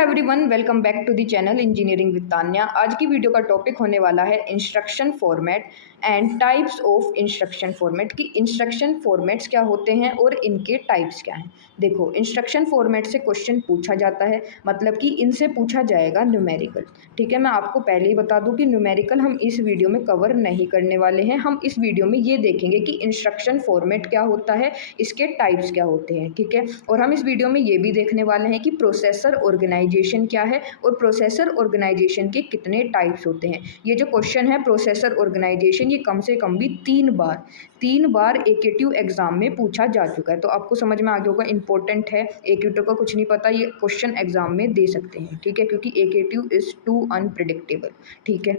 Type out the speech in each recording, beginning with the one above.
Everyone, welcome back to the channel engineering with Tanya. आज की video का टॉपिक होने वाला है instruction format and types of instruction format. कि इंस्ट्रक्शन फॉर्मेट्स क्या होते हैं और इनके टाइप्स क्या हैं। देखो, इंस्ट्रक्शन फॉर्मेट से क्वेश्चन पूछा जाता है, मतलब कि इनसे पूछा जाएगा न्यूमेरिकल। ठीक है, मैं आपको पहले ही बता दूं कि न्यूमेरिकल हम इस वीडियो में कवर नहीं करने वाले हैं। हम इस वीडियो में ये देखेंगे कि इंस्ट्रक्शन फॉर्मेट क्या होता है, इसके टाइप्स क्या होते हैं। ठीक है, और हम इस वीडियो में ये भी देखने वाले हैं कि प्रोसेसर ऑर्गेनाइजेशन क्या है और प्रोसेसर ऑर्गेनाइजेशन के कितने टाइप्स होते हैं। ये जो क्वेश्चन है प्रोसेसर ऑर्गेनाइजेशन, ये कम से कम भी तीन बार एकेटीव एग्जाम में पूछा जा चुका है। तो आपको समझ में आ गया होगा, इंपॉर्टेंट है। एकेटीव का कुछ नहीं पता, ये क्वेश्चन एग्जाम में दे सकते हैं। ठीक है, क्योंकि एकेटीव इज टू अनप्रिडिक्टेबल। ठीक है,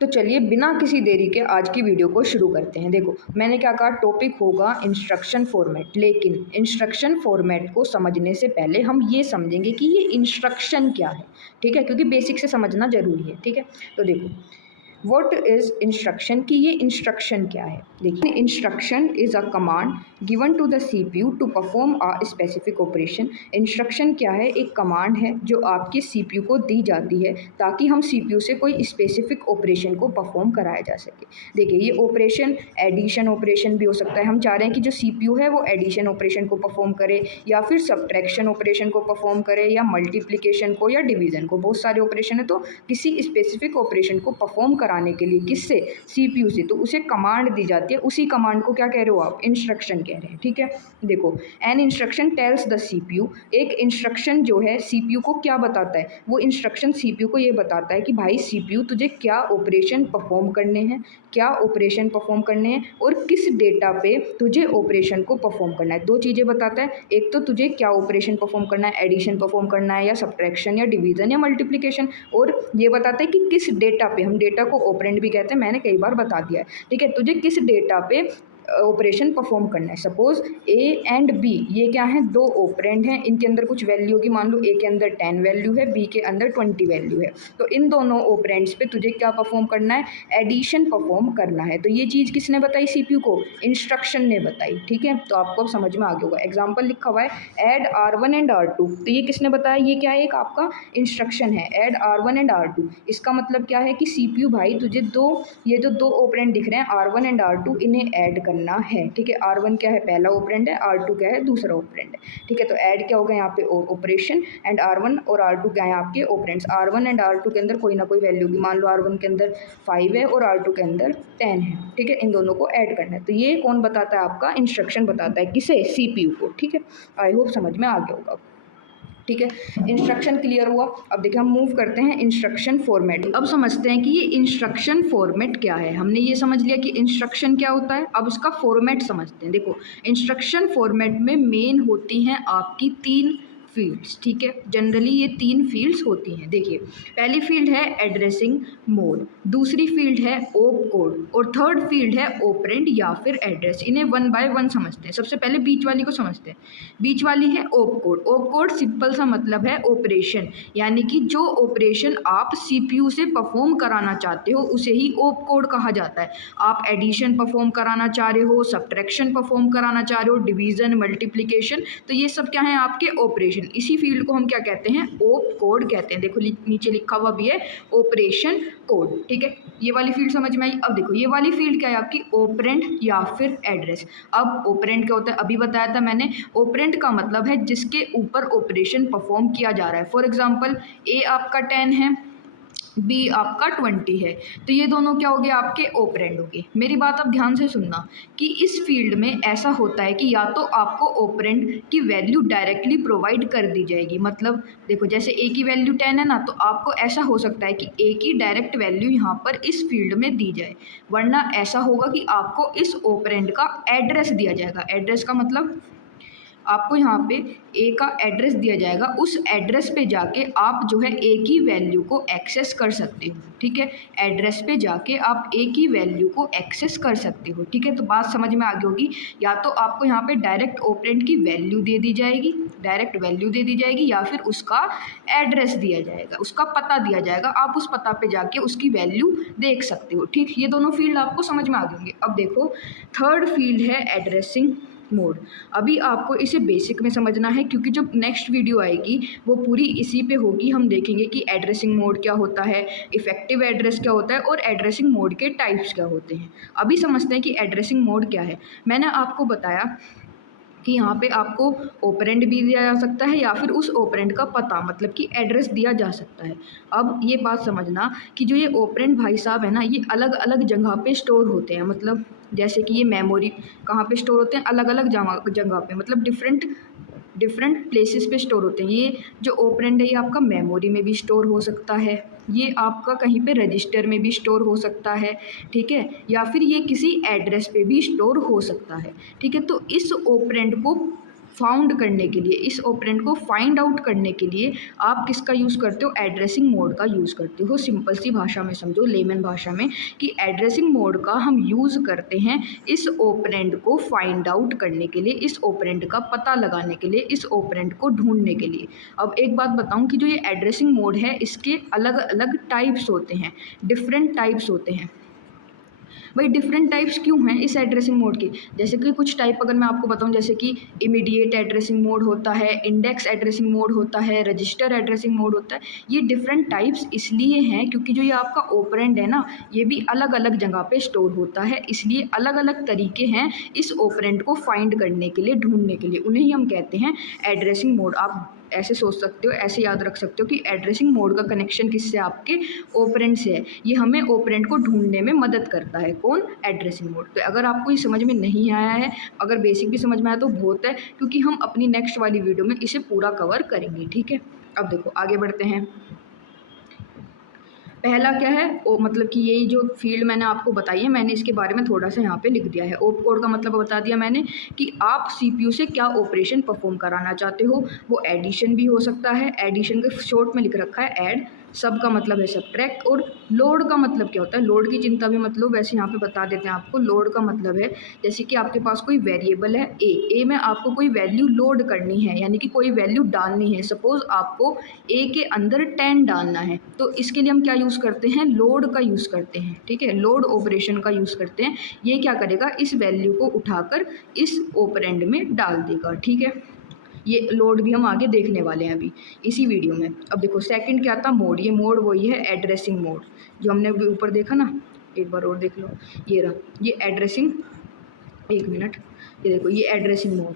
तो चलिए बिना किसी देरी के आज की वीडियो को शुरू करते हैं। देखो, मैंने क्या कहा, टॉपिक होगा इंस्ट्रक्शन फॉर्मेट। लेकिन इंस्ट्रक्शन फॉर्मेट को समझने से पहले हम ये समझेंगे कि ये इंस्ट्रक्शन क्या है। ठीक है, क्योंकि बेसिक से समझना जरूरी है। ठीक है, तो देखो, व्हाट इज इंस्ट्रक्शन, कि ये इंस्ट्रक्शन क्या है। देखिए, instruction is a command given to the CPU to perform a specific operation. Instruction क्या है, एक कमांड है जो आपके सीपीयू को दी जाती है ताकि हम सीपीयू से कोई स्पेसिफिक ऑपरेशन को परफॉर्म कराया जा सके। देखिए, ये ऑपरेशन एडिशन ऑपरेशन भी हो सकता है। हम चाह रहे हैं कि जो सीपीयू है वो एडिशन ऑपरेशन को परफॉर्म करे, या फिर सब्ट्रैक्शन ऑपरेशन को परफॉर्म करे, या मल्टीप्लिकेशन को, या डिवीजन को। बहुत सारे ऑपरेशन है, तो किसी स्पेसिफिक ऑपरेशन को परफॉर्म कराने के लिए किससे, सीपीयू से, तो उसे कमांड दी जाती है। उसी कमांड को क्या कह रहे हो आप, इंस्ट्रक्शन कह रहे हैं। ठीक है, देखो, an instruction tells the CPU. एक इंस्ट्रक्शन जो है सीपीयू को क्या बताता है, वो इंस्ट्रक्शन सीपीयू को ये बताता है कि भाई सीपीयू तुझे क्या ऑपरेशन परफॉर्म करने हैं, और किस डेटा पे तुझे ऑपरेशन को परफॉर्म करना है। दो चीज़ें बताता है, एक तो तुझे क्या ऑपरेशन परफॉर्म करना है, एडिशन परफॉर्म करना है, या सब्ट्रैक्शन, या डिवीजन, या मल्टीप्लिकेशन, और ये बताता है कि किस डेटा पे। हम डेटा को ऑपरेंड भी कहते हैं, मैंने कई बार बता दिया है। ठीक है, तुझे किस डेटा पे ऑपरेशन परफॉर्म करना है। सपोज ए एंड बी, ये क्या है, दो ऑपरेंड हैं, इनके अंदर कुछ वैल्यू होगी। मान लो ए के अंदर 10 वैल्यू है, बी के अंदर 20 वैल्यू है। तो इन दोनों ऑपरेंड्स पे तुझे क्या परफॉर्म करना है, एडिशन परफॉर्म करना है। तो ये चीज़ किसने बताई, सीपीयू को, इंस्ट्रक्शन ने बताई। ठीक है, तो आपको अब समझ में आ गया होगा। एग्जाम्पल लिखा हुआ है, ऐड R1 एंड R2। तो ये किसने बताया, ये क्या है, एक आपका इंस्ट्रक्शन है, ऐड R1 एंड R2। इसका मतलब क्या है कि सीपीयू भाई तुझे ये जो दो ऑपरेंड दिख रहे हैं R1 एंड R2, इन्हें ऐड करना है। ठीक है, R1 क्या है, पहला ऑपरेंड है, R2 क्या है, दूसरा ऑपरेंड है। ठीक है, तो ऐड क्या होगा यहाँ पे, ऑपरेशन, एंड R1 और R2 क्या है, आपके ऑपरेंड्स। R1 एंड R2 के अंदर कोई ना कोई वैल्यू होगी। मान लो R1 के अंदर 5 है और R2 के अंदर 10 है। ठीक है, इन दोनों को ऐड करना है। तो ये कौन बताता है, आपका इंस्ट्रक्शन बताता है, किसे, सीपीयू को। ठीक है, आई होप समझ में आ गया होगा। ठीक है, इंस्ट्रक्शन क्लियर हुआ। अब देखिए, हम मूव करते हैं इंस्ट्रक्शन फॉर्मेट। अब समझते हैं कि ये इंस्ट्रक्शन फॉर्मेट क्या है। हमने ये समझ लिया कि इंस्ट्रक्शन क्या होता है, अब इसका फॉर्मेट समझते हैं। देखो, इंस्ट्रक्शन फॉर्मेट में मेन होती हैं आपकी 3 फील्ड्स। ठीक है, जनरली ये 3 फील्ड्स होती हैं। देखिए, पहली फील्ड है एड्रेसिंग मोड, दूसरी फील्ड है ओप कोड, और थर्ड फील्ड है ऑपरेंड या फिर एड्रेस। इन्हें 1 बाय 1 समझते हैं। सबसे पहले बीच वाली को समझते हैं। बीच वाली है op code. Op code simple सा मतलब है ऑपरेशन, यानी कि जो ऑपरेशन आप सीपीयू से परफॉर्म कराना चाहते हो उसे ही ओप कोड कहा जाता है। आप एडिशन परफॉर्म कराना चाह रहे हो, सब्ट्रैक्शन परफॉर्म कराना चाह रहे हो, डिवीजन, मल्टीप्लिकेशन, तो ये सब क्या है, आपके ऑपरेशन। इसी फील्ड को हम क्या कहते हैं, ओप कोड कहते हैं। देखो, नीचे लिखा हुआ भी है ऑपरेशन कोड। ठीक है, ये वाली फील्ड समझ में आई। अब देखो, ये वाली फील्ड क्या है आपकी, ऑपरेंड या फिर एड्रेस। अब ऑपरेंड क्या होता है, अभी बताया था मैंने। ऑपरेंड का मतलब है जिसके ऊपर ऑपरेशन परफॉर्म किया जा रहा है। फॉर एग्जांपल, ए आपका 10 है, बी आपका 20 है, तो ये दोनों क्या हो गए, आपके ऑपरेंड हो गए। मेरी बात अब ध्यान से सुनना कि इस फील्ड में ऐसा होता है कि या तो आपको ऑपरेंड की वैल्यू डायरेक्टली प्रोवाइड कर दी जाएगी। मतलब देखो, जैसे ए की वैल्यू 10 है ना, तो आपको ऐसा हो सकता है कि ए की डायरेक्ट वैल्यू यहाँ पर इस फील्ड में दी जाए, वरना ऐसा होगा कि आपको इस ऑपरेंड का एड्रेस दिया जाएगा। एड्रेस का मतलब आपको यहाँ पे ए का एड्रेस दिया जाएगा, उस एड्रेस पे जाके आप जो है ए की वैल्यू को एक्सेस कर सकते हो। ठीक है, एड्रेस पे जाके आप ए की वैल्यू को एक्सेस कर सकते हो। ठीक है, तो बात समझ में आ गई होगी। या तो आपको यहाँ पे डायरेक्ट ऑपरेंड की वैल्यू दे दी जाएगी, डायरेक्ट वैल्यू दे दी जाएगी, या फिर उसका एड्रेस दिया जाएगा, उसका पता दिया जाएगा। आप उस पता पे जाके उसकी वैल्यू देख सकते हो। ठीक, ये दोनों फील्ड आपको समझ में आ गई होंगी। अब देखो, थर्ड फील्ड है एड्रेसिंग मोड। अभी आपको इसे बेसिक में समझना है क्योंकि जो नेक्स्ट वीडियो आएगी वो पूरी इसी पे होगी। हम देखेंगे कि एड्रेसिंग मोड क्या होता है, इफेक्टिव एड्रेस क्या होता है और एड्रेसिंग मोड के टाइप्स क्या होते हैं। अभी समझते हैं कि एड्रेसिंग मोड क्या है। मैंने आपको बताया कि यहाँ पे आपको ऑपरेंड भी दिया जा सकता है या फिर उस ऑपरेंड का पता मतलब कि एड्रेस दिया जा सकता है। अब ये बात समझना कि जो ये ऑपरेंड भाई साहब है ना, ये अलग अलग जगह पे स्टोर होते हैं। मतलब जैसे कि ये मेमोरी कहाँ पे स्टोर होते हैं, अलग अलग जगह जगह पे, मतलब डिफरेंट डिफरेंट प्लेसेस पे स्टोर होते हैं। ये जो ऑपरेंड है ये आपका मेमोरी में भी स्टोर हो सकता है, ये आपका कहीं पे रजिस्टर में भी स्टोर हो सकता है, ठीक है, या फिर ये किसी एड्रेस पे भी स्टोर हो सकता है, ठीक है। तो इस ऑपरेंड को फाउंड करने के लिए, इस ऑपरेंड को फाइंड आउट करने के लिए आप किसका यूज़ करते हो, एड्रेसिंग मोड का यूज़ करते हो। सिंपल सी भाषा में समझो, लेमन भाषा में, कि एड्रेसिंग मोड का हम यूज़ करते हैं इस ऑपरेंड को फाइंड आउट करने के लिए, इस ऑपरेंड का पता लगाने के लिए, इस ऑपरेंड को ढूंढने के लिए। अब एक बात बताऊं कि जो ये एड्रेसिंग मोड है इसके अलग अलग टाइप्स होते हैं, डिफरेंट टाइप्स होते हैं। भाई डिफरेंट टाइप्स क्यों हैं इस एड्रेसिंग मोड की? जैसे कि कुछ टाइप अगर मैं आपको बताऊं, जैसे कि इमीडिएट एड्रेसिंग मोड होता है, इंडेक्स एड्रेसिंग मोड होता है, रजिस्टर एड्रेसिंग मोड होता है। ये डिफरेंट टाइप्स इसलिए हैं क्योंकि जो ये आपका ऑपरेंड है ना, ये भी अलग अलग जगह पे स्टोर होता है, इसलिए अलग अलग तरीके हैं इस ऑपरेंड को फाइंड करने के लिए, ढूंढने के लिए। उन्हें ही हम कहते हैं एड्रेसिंग मोड। आप ऐसे सोच सकते हो, ऐसे याद रख सकते हो कि एड्रेसिंग मोड का कनेक्शन किससे, आपके ऑपरेंड से है। ये हमें ऑपरेंड को ढूंढने में मदद करता है। कौन? Addressing mode. तो अगर आपको ये समझ में नहीं आया है, अगर बेसिक भी समझ में आया तो बहुत है, क्योंकि हम अपनी नेक्स्ट वाली वीडियो में इसे पूरा कवर करेंगे, ठीक है। अब देखो आगे बढ़ते हैं। पहला क्या है, ओ मतलब कि यही जो फील्ड मैंने आपको बताई है, मैंने इसके बारे में थोड़ा सा यहाँ पे लिख दिया है। ओप कोड का मतलब बता दिया मैंने कि आप सीपीयू से क्या ऑपरेशन परफॉर्म कराना चाहते हो। वो एडिशन भी हो सकता है, एडिशन के शॉर्ट में लिख रखा है ऐड। सब का मतलब है सब्ट्रैक्ट। और लोड का मतलब क्या होता है, लोड की चिंता भी मतलब वैसे यहाँ पे बता देते हैं आपको। लोड का मतलब है जैसे कि आपके पास कोई वेरिएबल है ए में आपको कोई वैल्यू लोड करनी है, यानी कि कोई वैल्यू डालनी है। सपोज आपको ए के अंदर 10 डालना है, तो इसके लिए हम क्या यूज़ करते हैं, लोड का यूज़ करते हैं, ठीक है, लोड ऑपरेशन का यूज़ करते हैं। ये क्या करेगा, इस वैल्यू को उठाकर इस ऑपरेंड में डाल देगा, ठीक है। ये लोड भी हम आगे देखने वाले हैं अभी इसी वीडियो में। अब देखो सेकंड क्या था, मोड। ये मोड वही है एड्रेसिंग मोड जो हमने अभी ऊपर देखा ना, एक बार और देख लो, ये रहा, ये एड्रेसिंग, एक मिनट, ये देखो ये एड्रेसिंग मोड।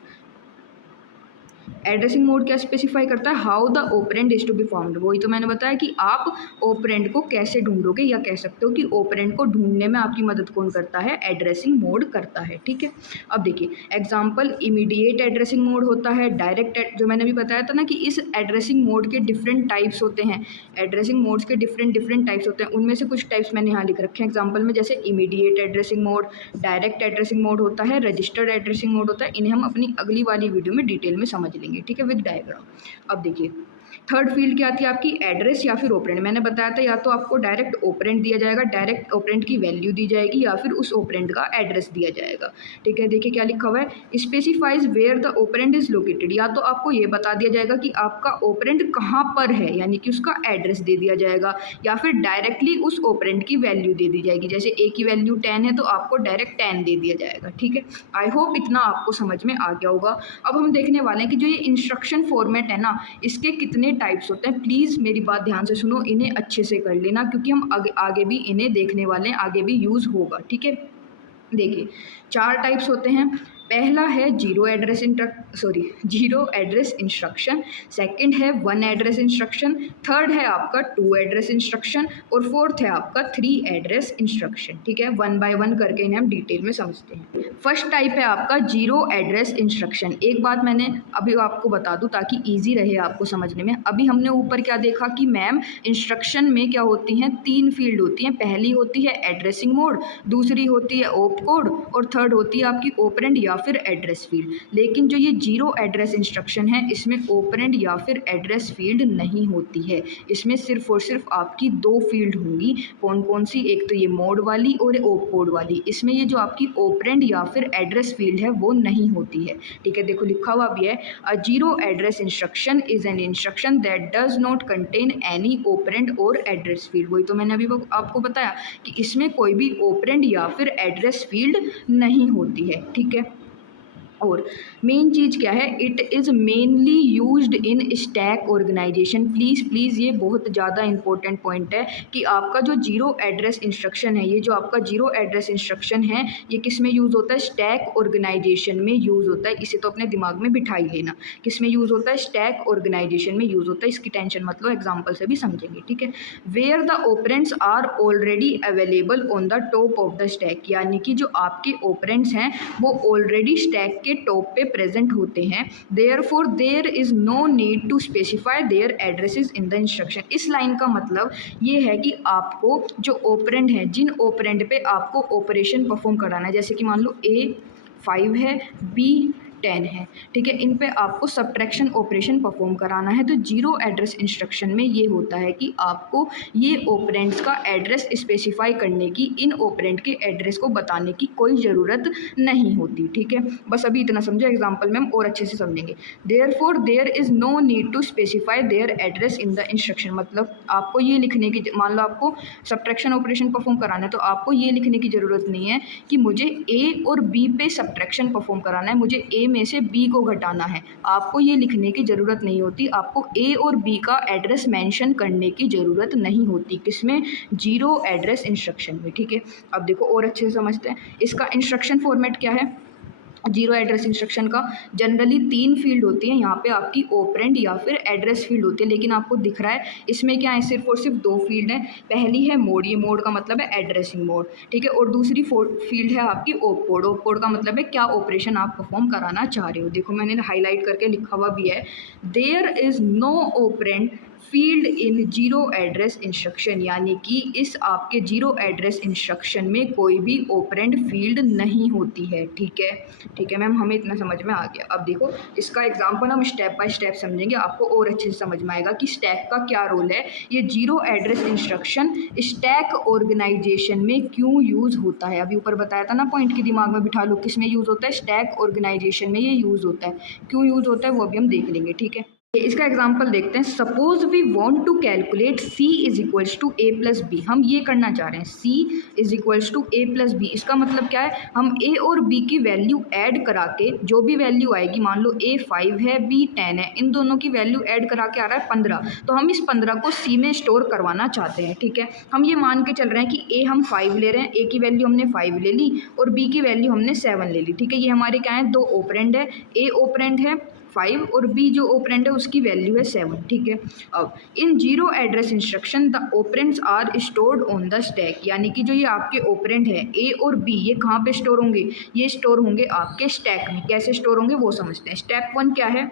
एड्रेसिंग मोड क्या स्पेसिफाई करता है, how the operand is to be found. वही तो मैंने बताया कि आप ऑपरेंड को कैसे ढूंढोगे, या कह सकते हो कि ऑपरेंड को ढूंढने में आपकी मदद कौन करता है, एड्रेसिंग मोड करता है, ठीक है। अब देखिए एग्जांपल, इमीडिएट एड्रेसिंग मोड होता है, डायरेक्ट, जो मैंने भी बताया था ना कि इस एड्रेसिंग मोड के डिफरेंट टाइप्स होते हैं। एड्रेसिंग मोड्स के डिफरेंट टाइप्स होते हैं, उनमें से कुछ टाइप्स मैंने यहाँ लिख रखे हैं एग्जाम्पल में, जैसे immediate addressing mode, direct addressing mode होता है, रजिस्टर्ड एड्रेसिंग मोड होता है। इन्हें हम अपनी अगली वाली वीडियो में डिटेल में समझ लेंगे, ठीक है, विद डायग्राम। अब देखिए थर्ड फील्ड क्या आती है आपकी, एड्रेस या फिर ऑपरेंड। मैंने बताया था या तो आपको डायरेक्ट ऑपरेंड दिया जाएगा, डायरेक्ट ऑपरेंड की वैल्यू दी जाएगी, या फिर उस ऑपरेंड का एड्रेस दिया जाएगा, ठीक है। देखिए क्या लिखा हुआ है, specifies where the operand is located. या तो आपको ये बता दिया जाएगा कि आपका ऑपरेंड कहाँ पर है, यानी कि उसका एड्रेस दे दिया जाएगा, या फिर डायरेक्टली उस ऑपरेंड की वैल्यू दे दी जाएगी। जैसे ए की वैल्यू 10 है तो आपको डायरेक्ट 10 दे दिया जाएगा, ठीक है। आई होप इतना आपको समझ में आ गया होगा। अब हम देखने वाले हैं कि जो ये इंस्ट्रक्शन फॉर्मेट है ना, इसके कितने टाइप्स होते हैं। प्लीज़ मेरी बात ध्यान से सुनो, इन्हें अच्छे से कर लेना, क्योंकि हम आगे भी इन्हें देखने वाले हैं, आगे भी यूज़ होगा, ठीक है। देखिए 4 टाइप्स होते हैं। पहला है जीरो एड्रेस इंस्ट्रक्शन, सेकंड है 1 एड्रेस इंस्ट्रक्शन, थर्ड है आपका 2 एड्रेस इंस्ट्रक्शन, और फोर्थ है आपका 3 एड्रेस इंस्ट्रक्शन, ठीक है। 1 बाय 1 करके इन्हें हम डिटेल में समझते हैं। फर्स्ट टाइप है आपका जीरो एड्रेस इंस्ट्रक्शन। एक बात मैंने अभी आपको बता दूं ताकि ईजी रहे आपको समझने में। अभी हमने ऊपर क्या देखा कि मैम इंस्ट्रक्शन में क्या होती हैं, 3 फील्ड होती हैं। पहली होती है एड्रेसिंग मोड, दूसरी होती है ओप कोड, और थर्ड होती है आपकी ऑपरेंड या फिर एड्रेस फील्ड। लेकिन जो ये जीरो एड्रेस इंस्ट्रक्शन है, इसमें ऑपरेंड या फिर एड्रेस फील्ड नहीं होती है। इसमें सिर्फ और सिर्फ आपकी 2 फील्ड होंगी। कौन कौन सी, एक तो ये मोड वाली और ओप कोड वाली। इसमें ये जो आपकी ऑपरेंड या फिर एड्रेस फील्ड है वो नहीं होती है, ठीक है। देखो लिखा हुआ भी है, अ zero address instruction is an instruction that does not contain any operand और एड्रेस फील्ड। वही तो मैंने अभी आपको बताया कि इसमें कोई भी ऑपरेंड या फिर एड्रेस फील्ड नहीं होती है, ठीक है। और मेन चीज़ क्या है, it is mainly used in stack organisation. Please ये बहुत ज़्यादा इंपॉर्टेंट पॉइंट है कि आपका जो जीरो एड्रेस इंस्ट्रक्शन है, ये जो आपका जीरो एड्रेस इंस्ट्रक्शन है, ये किस में यूज़ होता है, स्टैक ऑर्गेनाइजेशन में यूज़ होता है। इसे तो अपने दिमाग में बिठा ही लेना, किस में यूज़ होता है, स्टैक ऑर्गेनाइजेशन में यूज़ होता है। इसकी टेंशन मत लो, एग्जाम्पल से भी समझेंगे, ठीक है। Where the operands are already available on the top of the stack, यानी कि जो आपके ऑपरेंड्स हैं वो ऑलरेडी स्टैक के टॉप पे प्रेजेंट होते हैं। Therefore there is no need to specify their addresses in the instruction. इस लाइन का मतलब ये है कि आपको जो ऑपरेंड है, जिन ऑपरेंड पे आपको ऑपरेशन परफॉर्म कराना है, जैसे कि मान लो A5 है, B10 है, ठीक है, इन पे आपको सब्ट्रैक्शन ऑपरेशन परफॉर्म कराना है। तो जीरो एड्रेस इंस्ट्रक्शन में ये होता है कि आपको ये ऑपरेंड्स का एड्रेस स्पेसिफाई करने की, इन ऑपरेंड के एड्रेस को बताने की कोई ज़रूरत नहीं होती, ठीक है। बस अभी इतना समझो, एग्जाम्पल में हम और अच्छे से समझेंगे। Therefore there is no need to specify their address in the instruction, मतलब आपको ये लिखने की, मान लो आपको सब्ट्रैक्शन ऑपरेशन परफॉर्म कराना है, तो आपको ये लिखने की ज़रूरत नहीं है कि मुझे ए और बी पे सब्ट्रैक्शन परफॉर्म कराना है, मुझे ए में से बी को घटाना है। आपको ये लिखने की ज़रूरत नहीं होती, आपको ए और बी का एड्रेस मेंशन करने की ज़रूरत नहीं होती। किसमें, जीरो एड्रेस इंस्ट्रक्शन में, ठीक है। अब देखो और अच्छे से समझते हैं, इसका इंस्ट्रक्शन फॉर्मेट क्या है। जीरो एड्रेस इंस्ट्रक्शन का जनरली 3 फील्ड होती है, यहाँ पे आपकी ऑपरेंड या फिर एड्रेस फील्ड होती है, लेकिन आपको दिख रहा है इसमें क्या है, सिर्फ और सिर्फ 2 फील्ड है। पहली है मोड, ये मोड का मतलब है एड्रेसिंग मोड, ठीक है, और दूसरी फील्ड है आपकी ओप कोड। ओप कोड का मतलब है क्या ऑपरेशन आप परफॉर्म कराना चाह रहे हो। देखो मैंने हाईलाइट करके लिखा हुआ भी है, there is no operand field in zero address instruction, यानी कि इस आपके जीरो एड्रेस इंस्ट्रक्शन में कोई भी ऑपरेंड फील्ड नहीं होती है, ठीक है। ठीक है मैम, हमें इतना समझ में आ गया। अब देखो इसका एग्जांपल हम स्टेप बाय स्टेप समझेंगे, आपको और अच्छे से समझ में आएगा कि स्टैक का क्या रोल है। ये zero address instruction stack organisation में क्यों यूज़ होता है। अभी ऊपर बताया था ना पॉइंट, की दिमाग में बिठा लो, किस में यूज़ होता है, स्टैक ऑर्गेनाइजेशन में ये यूज़ होता है। क्यों यूज़ होता है वो अभी हम देख लेंगे, ठीक है। इसका एग्जाम्पल देखते हैं। Suppose we want to calculate c is equals to a plus B, हम ये करना चाह रहे हैं c is equals to a plus B. इसका मतलब क्या है, हम a और b की वैल्यू ऐड करा के जो भी वैल्यू आएगी, मान लो a 5 है b 10 है, इन दोनों की वैल्यू ऐड करा के आ रहा है 15, तो हम इस 15 को c में स्टोर करवाना चाहते हैं, ठीक है। हम ये मान के चल रहे हैं कि a हम 5 ले रहे हैं, a की वैल्यू हमने 5 ले ली और b की वैल्यू हमने 7 ले ली, ठीक है। ये हमारे क्या है, 2 ऑपरेंड है, a ऑपरेंड है 5 और बी जो ऑपरेंड है उसकी वैल्यू है 7, ठीक है। अब in zero address instruction the operands are stored on the stack, यानी कि जो ये आपके ऑपरेंड है ए और बी, ये कहाँ पे स्टोर होंगे, ये स्टोर होंगे आपके स्टैक में। कैसे स्टोर होंगे वो समझते हैं। स्टेप 1 क्या है,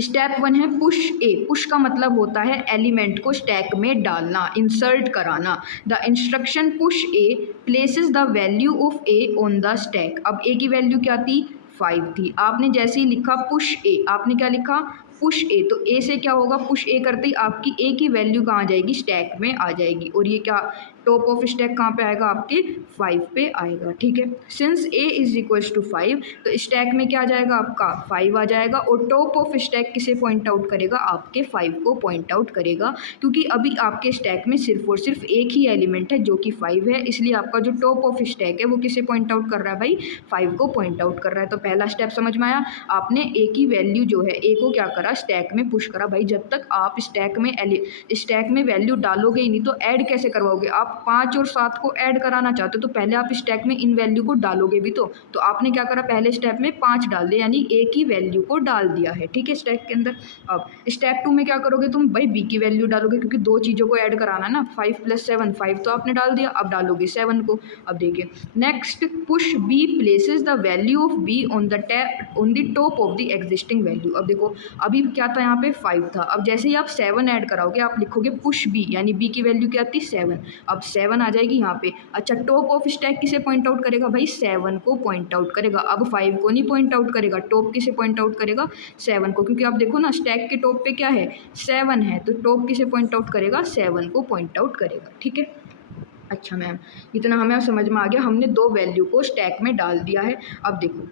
स्टेप 1 है पुश ए। पुश का मतलब होता है एलिमेंट को स्टैक में डालना, इंसर्ट कराना। The instruction push A places the value of A on the stack. अब ए की वैल्यू क्या थी, 5 थी। आपने जैसे ही लिखा पुश ए, आपने क्या लिखा, पुश ए, तो ए से क्या होगा, पुश ए करते ही आपकी ए की वैल्यू कहाँ आ जाएगी, स्टैक में आ जाएगी। और ये क्या, टॉप ऑफ स्टैक कहाँ पे आएगा, आपके 5 पे आएगा, ठीक है। Since A is equals to 5, तो स्टैक में क्या आ जाएगा, आपका 5 आ जाएगा। और टॉप ऑफ स्टैक किसे पॉइंट आउट करेगा, आपके 5 को पॉइंट आउट करेगा, क्योंकि अभी आपके स्टैक में सिर्फ और सिर्फ एक ही एलिमेंट है जो कि 5 है, इसलिए आपका जो टॉप ऑफ स्टैक है वो किसे पॉइंट आउट कर रहा है भाई, 5 को पॉइंट आउट कर रहा है। तो पहला स्टेप समझ में आया, आपने ए की वैल्यू जो है, ए को क्या करा, स्टैक में पुश करा। भाई जब तक आप स्टैक में वैल्यू डालोगे ही नहीं तो ऐड कैसे करवाओगे। आप 5 और 7 को ऐड कराना चाहते हो तो पहले आप स्टैक में इन वैल्यू को डालोगे भी तो आपने क्या करा, पहले स्टेप में 5 डाल दिया, यानी ए की वैल्यू को डाल दिया है, ठीक है, स्टैक के अंदर। अब स्टेप 2 में क्या करोगे तुम, भाई बी की वैल्यू डालोगे, क्योंकि 2 चीज़ों को ऐड कराना ना, 5 + 7, 5 तो आपने डाल दिया, अब डालोगे 7 को। अब देखिए next, push B places the value of B on the top of the existing value. अब देखो अभी क्या था, यहाँ पे 5 था, अब जैसे ही आप 7 ऐड कराओगे आप लिखोगे पुश बी, यानी बी की वैल्यू क्या थी, 7, अब 7 आ जाएगी यहाँ पे। अच्छा टॉप ऑफ स्टैक किसे पॉइंट आउट करेगा, भाई 7 को पॉइंट आउट करेगा। अब 5 को नहीं पॉइंट आउट करेगा, टॉप किसे पॉइंट आउट करेगा, 7 को, क्योंकि आप देखो ना स्टैक के टॉप पे क्या है, 7 है, तो टॉप किसे पॉइंट आउट करेगा, 7 को पॉइंट आउट करेगा, ठीक है। अच्छा मैम, इतना हमें समझ में आ गया, हमने 2 वैल्यू को स्टैक में डाल दिया है। अब देखो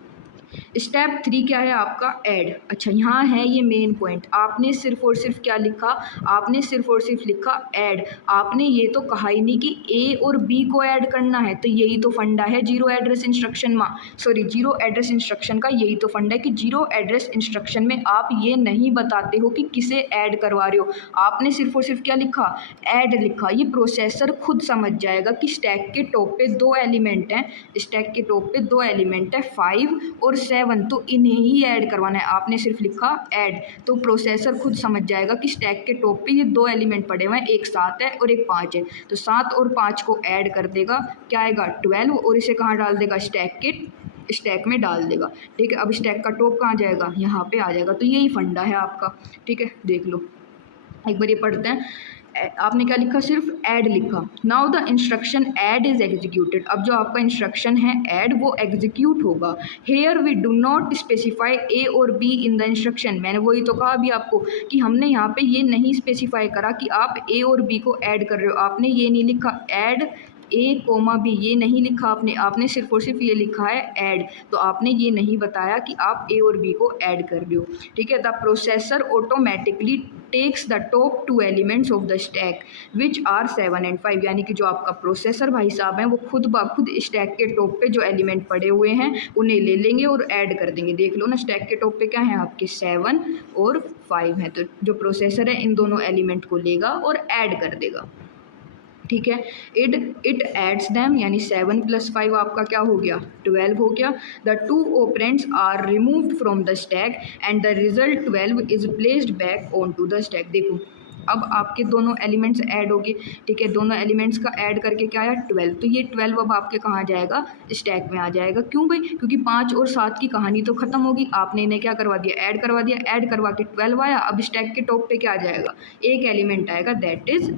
स्टेप 3 क्या है आपका? ऐड। अच्छा, यहाँ है ये मेन पॉइंट। आपने सिर्फ और सिर्फ क्या लिखा? आपने सिर्फ और सिर्फ लिखा ऐड। आपने ये तो कहा ही नहीं कि ए और बी को ऐड करना है। तो यही तो फंडा है जीरो एड्रेस इंस्ट्रक्शन में, सॉरी जीरो एड्रेस इंस्ट्रक्शन का यही तो फंडा है कि जीरो एड्रेस इंस्ट्रक्शन में आप ये नहीं बताते हो कि किसे ऐड करवा रहे हो। आपने सिर्फ और सिर्फ क्या लिखा? ऐड लिखा। ये प्रोसेसर खुद समझ जाएगा कि स्टैक के टॉप पे दो एलिमेंट हैं, स्टैक के टॉप पे दो एलिमेंट है 5 और 7, तो इन्हें ही ऐड करवाना है। आपने सिर्फ लिखा ऐड, तो प्रोसेसर खुद समझ जाएगा कि स्टैक के टॉप पे ये दो एलिमेंट पड़े हुए हैं, एक 7 है और एक 5 है। तो 7 और 5 को ऐड कर देगा, क्या आएगा? 12, और इसे कहाँ डाल देगा? स्टैक में डाल देगा। ठीक है, अब स्टैक का टॉप कहाँ जाएगा? यहाँ पे आ जाएगा। तो यही फंडा है आपका। ठीक है, देख लो एक बार ये पढ़ते हैं। आपने क्या लिखा? सिर्फ ऐड लिखा। Now the instruction add is executed. अब जो आपका इंस्ट्रक्शन है ऐड वो एग्जीक्यूट होगा। Here we do not specify A और बी इन द इंस्ट्रक्शन। मैंने वही तो कहा अभी आपको कि हमने यहाँ पे ये नहीं स्पेसिफाई करा कि आप ए और बी को ऐड कर रहे हो। आपने ये नहीं लिखा ऐड ए कोमा बी, ये नहीं लिखा आपने सिर्फ और सिर्फ ये लिखा है ऐड। तो आपने ये नहीं बताया कि आप ए और बी को ऐड कर रहे हो। ठीक है, the processor automatically takes the top two elements of the stack which are 7 and 5। यानी कि जो आपका प्रोसेसर भाई साहब हैं वो खुद ब खुद स्टैक के टॉप पे जो एलिमेंट पड़े हुए हैं उन्हें ले लेंगे और ऐड कर देंगे। देख लो ना, स्टैक के टॉप पे क्या है आपके? 7 और 5 है। तो जो प्रोसेसर है इन दोनों एलिमेंट को लेगा और ऐड कर देगा। ठीक है, इट एड्स दैम, यानी 7 + 5 आपका क्या हो गया? 12 हो गया। The two operands are removed from the stack and the result 12 is placed back on to the stack. देखो अब आपके दोनों एलिमेंट्स ऐड हो गए। ठीक है, दोनों एलिमेंट्स का ऐड करके क्या आया? 12। तो ये 12 अब आपके कहाँ जाएगा? स्टैक में आ जाएगा। क्यों भाई? क्योंकि 5 और 7 की कहानी तो खत्म होगी। आपने इन्हें क्या करवा दिया? ऐड करवा दिया। ऐड करवा के 12 आया। अब स्टैक के टॉप पे क्या आ जाएगा? एक एलिमेंट आएगा, दैट इज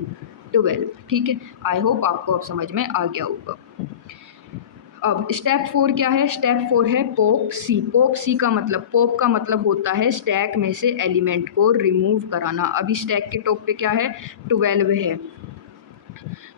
12। ठीक है, आई होप आपको अब समझ में आ गया होगा। अब स्टेप 4 क्या है? स्टेप 4 है पॉप सी। पॉप सी का मतलब, पॉप का मतलब होता है स्टैक में से एलिमेंट को रिमूव कराना। अभी स्टैक के टॉप पे क्या है? 12 है।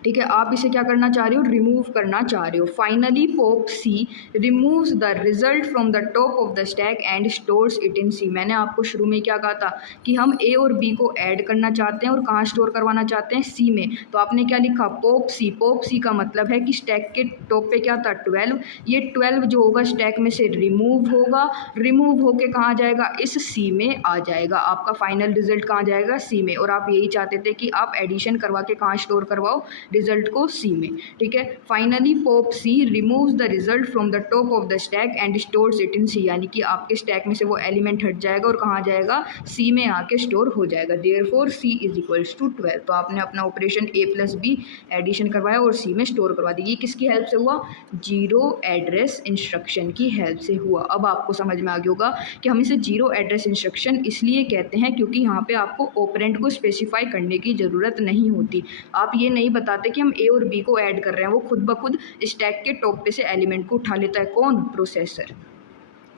ठीक है, आप इसे क्या करना चाह रहे हो? रिमूव करना चाह रहे हो। Finally pop C removes the result from the top of the stack and stores it in C. मैंने आपको शुरू में क्या कहा था कि हम ए और बी को ऐड करना चाहते हैं और कहाँ स्टोर करवाना चाहते हैं? सी में। तो आपने क्या लिखा? पॉप सी। पॉप सी का मतलब है कि स्टैक के टॉप पे क्या था? 12। ये 12 जो होगा स्टैक में से रिमूव होगा। रिमूव होके कहाँ जाएगा? इस सी में आ जाएगा। आपका फाइनल रिजल्ट कहाँ जाएगा? सी में। और आप यही चाहते थे कि आप एडिशन करवा के कहाँ स्टोर करवाओ? रिजल्ट को सी में। ठीक है, finally pop C removes the result from the top of the stack and stores it in C. यानी कि आपके स्टैक में से वो एलिमेंट हट जाएगा और कहाँ जाएगा? सी में आके स्टोर हो जाएगा। Therefore C is equals to 12। तो आपने अपना operation A plus B addition करवाया और सी में स्टोर करवा दी। ये किसकी हेल्प से हुआ? जीरो एड्रेस इंस्ट्रक्शन की हेल्प से हुआ। अब आपको समझ में आ गया होगा कि हम इसे जीरो एड्रेस इंस्ट्रक्शन इसलिए कहते हैं क्योंकि यहाँ पे आपको ऑपरेंड को स्पेसिफाई करने की ज़रूरत नहीं होती। आप ये नहीं बताते कि हम ए और बी को ऐड कर रहे हैं, वो खुद ब खुद स्टैक के टॉप पे से एलिमेंट को उठा लेता है। कौन? प्रोसेसर।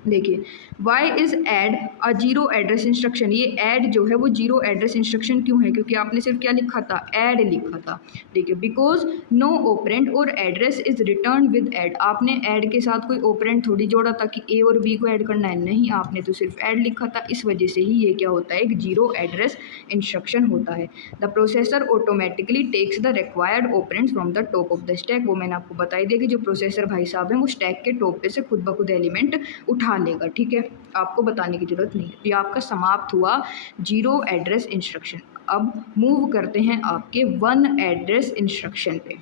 देखिए, why is add a zero address instruction. ये ऐड जो है वो जीरो एड्रेस इंस्ट्रक्शन क्यों है? क्योंकि आपने सिर्फ क्या लिखा था? ऐड लिखा था। देखिए, बिकॉज नो ऑपरेंड और address is return with add. आपने ऐड के साथ कोई ऑपरेंड थोड़ी जोड़ा था कि ए और बी को ऐड करना है, नहीं, आपने तो सिर्फ ऐड लिखा था। इस वजह से ही ये क्या होता है? एक जीरो एड्रेस इंस्ट्रक्शन होता है। The processor automatically takes the required operands from the top of the stack. वो मैंने आपको बताई दिया कि जो प्रोसेसर भाई साहब हैं वो स्टैक के टॉप पे से खुद ब खुद एलिमेंट उठा लेगा। ठीक है, आपको बताने की जरूरत नहीं है। तो ये आपका समाप्त हुआ जीरो एड्रेस इंस्ट्रक्शन। अब मूव करते हैं आपके वन एड्रेस इंस्ट्रक्शन पे।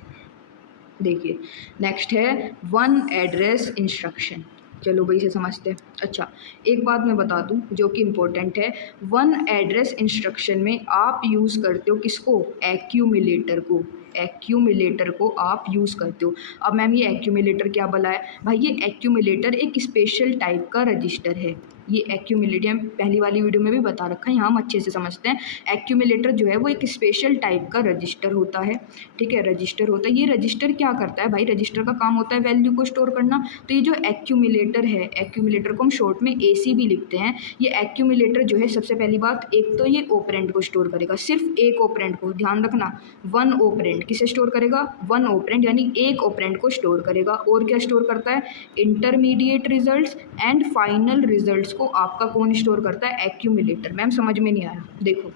देखिए, नेक्स्ट है वन एड्रेस इंस्ट्रक्शन। चलो भाई इसे समझते हैं। अच्छा, एक बात मैं बता दूं जो कि इम्पोर्टेंट है। वन एड्रेस इंस्ट्रक्शन में आप यूज़ करते हो किसको? एक्यूमुलेटर को। एक्यूमुलेटर को आप यूज़ करते हो। अब मैम ये एक्यूमुलेटर क्या भला है? भाई ये एक्यूमुलेटर एक स्पेशल टाइप का रजिस्टर है। ये एक्यूमुलेटर पहली वाली वीडियो में भी बता रखा है, यहाँ हम अच्छे से समझते हैं। एक्यूमुलेटर जो है वो एक स्पेशल टाइप का रजिस्टर होता है, ठीक है, रजिस्टर होता है। ये रजिस्टर क्या करता है भाई, रजिस्टर का काम होता है वैल्यू को स्टोर करना। तो ये जो एक्यूमुलेटर है, एक्यूमुलेटर को हम शॉर्ट में AC भी लिखते हैं। ये एक्यूमुलेटर जो है, सबसे पहली बात, एक तो ये ऑपरेंड को स्टोर करेगा, सिर्फ एक ऑपरेंड को, ध्यान रखना, वन ऑपरेंड। किसे स्टोर करेगा, वन ऑपरेंड, यानी एक ऑपरेंड को स्टोर करेगा। और क्या स्टोर करता है, intermediate results and final results को आपका कौन स्टोर करता है, एक्यूमुलेटर। मैम समझ में नहीं आया, देखो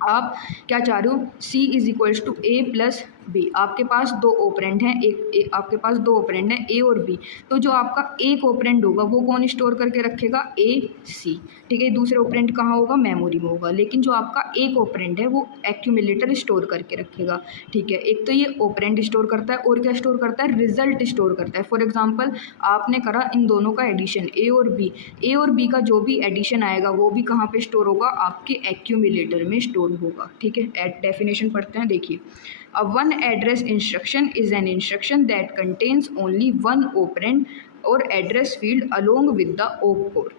आप क्या चाह रहे हो, C = A + B। आपके पास दो ऑपरेंड हैं, आपके पास दो ऑपरेंड हैं A और B। तो जो आपका एक ऑपरेंड होगा वो कौन स्टोर करके रखेगा, AC, ठीक है। दूसरे ऑपरेंड कहाँ होगा, मेमोरी में होगा। लेकिन जो आपका एक ऑपरेंड है वो एक्यूमुलेटर स्टोर करके रखेगा, ठीक है। एक तो ये ऑपरेंड स्टोर करता है, और क्या स्टोर करता है, रिजल्ट स्टोर करता है। फॉर एग्जाम्पल आपने करा इन दोनों का एडिशन, A और B का जो भी एडिशन आएगा वो भी कहाँ पे स्टोर होगा, आपके एक्यूमुलेटर में स्टोर होगा, ठीक है। डेफिनेशन पढ़ते हैं, देखिए। A one address instruction is an instruction that contains only one operand or address field along with the opcode।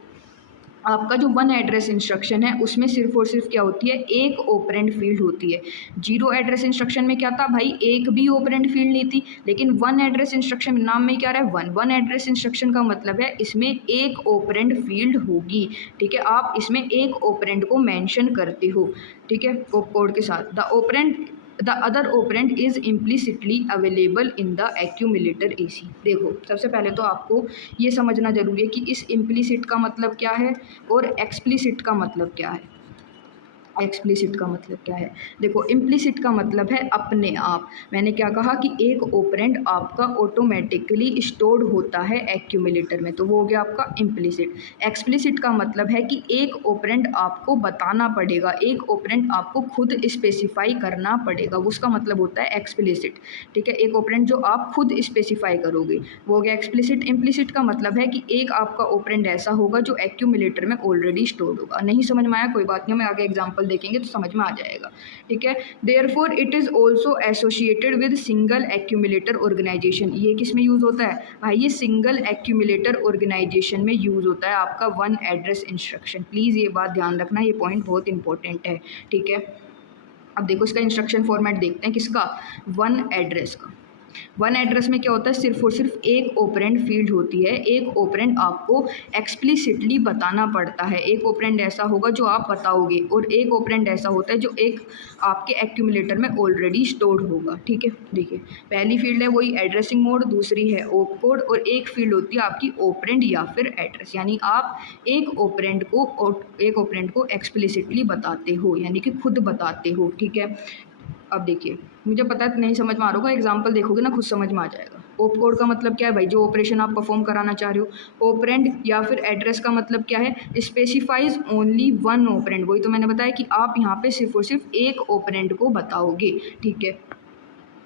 आपका जो वन एड्रेस इंस्ट्रक्शन है उसमें सिर्फ और सिर्फ क्या होती है, एक ऑपरेंड फील्ड होती है। जीरो एड्रेस इंस्ट्रक्शन में क्या था भाई, एक भी ऑपरेंड फील्ड नहीं थी। लेकिन वन एड्रेस इंस्ट्रक्शन नाम में क्या रहा है, वन एड्रेस इंस्ट्रक्शन का मतलब है इसमें एक ऑपरेंड फील्ड होगी, ठीक है। आप इसमें एक ऑपरेंड को मेंशन करते हो, ठीक है, कोड के साथ। The other operand is implicitly available in the accumulator AC। देखो सबसे पहले तो आपको ये समझना जरूरी है कि इस इम्प्लिसिट का मतलब क्या है और एक्सप्लिसिट का मतलब क्या है। एक्सप्लिसिट का मतलब क्या है, देखो इम्प्लिसिट का मतलब है अपने आप। मैंने क्या कहा कि एक ऑपरेंड आपका ऑटोमेटिकली स्टोर्ड होता है एक्यूमुलेटर में, तो वो हो गया आपका इम्प्लिसिट। एक्सप्लिसिट का मतलब है कि एक ऑपरेंड आपको बताना पड़ेगा, एक ऑपरेंड आपको खुद स्पेसिफाई करना पड़ेगा, उसका मतलब होता है एक्सप्लिसिट, ठीक है। एक ऑपरेंड जो आप खुद स्पेसिफाई करोगे वो हो गया एक्सप्लिसिट। इम्प्लिसिट का मतलब है कि एक आपका ऑपरेंड ऐसा होगा जो एक्यूमुलेटर में ऑलरेडी स्टोर्ड होगा। नहीं समझ में आया कोई बात नहीं, मैं आगे एग्जाम्पल देखेंगे तो समझ में आ जाएगा, ठीक है। Therefore it is also associated with single accumulator organisation. ये किस में यूज होता है भाई, ये सिंगल एक्यूमुलेटर ऑर्गेनाइजेशन में यूज होता है आपका वन एड्रेस इंस्ट्रक्शन। प्लीज ये बात ध्यान रखना, ये पॉइंट बहुत इंपॉर्टेंट है, ठीक है। अब देखो इसका इंस्ट्रक्शन फॉर्मेट देखते हैं, किसका, वन एड्रेस का। वन एड्रेस में क्या होता है, सिर्फ और सिर्फ एक ऑपरेंड फील्ड होती है। एक ऑपरेंड आपको एक्सप्लिसिटली बताना पड़ता है। एक ऑपरेंड ऐसा होगा जो आप बताओगे, और एक ऑपरेंड ऐसा होता है जो एक आपके एक्यूमुलेटर में ऑलरेडी स्टोर्ड होगा, ठीक है। देखिए पहली फील्ड है वही एड्रेसिंग मोड, दूसरी है ऑप कोड, और एक फील्ड होती है आपकी ऑपरेंड या फिर एड्रेस। यानी आप एक ऑपरेंड को एक्सप्लिसिटली बताते हो, यानी कि खुद बताते हो, ठीक है। अब देखिए मुझे पता है नहीं समझ में आ रहा होगा, एग्जाम्पल देखोगे ना खुद समझ में आ जाएगा। ऑप कोड का मतलब क्या है भाई, जो ऑपरेशन आप परफॉर्म कराना चाह रहे हो। ऑपरेंड या फिर एड्रेस का मतलब क्या है, स्पेसिफाइज ओनली वन ऑपरेंड। वही तो मैंने बताया कि आप यहाँ पे सिर्फ और सिर्फ एक ऑपरेंड को बताओगे, ठीक है।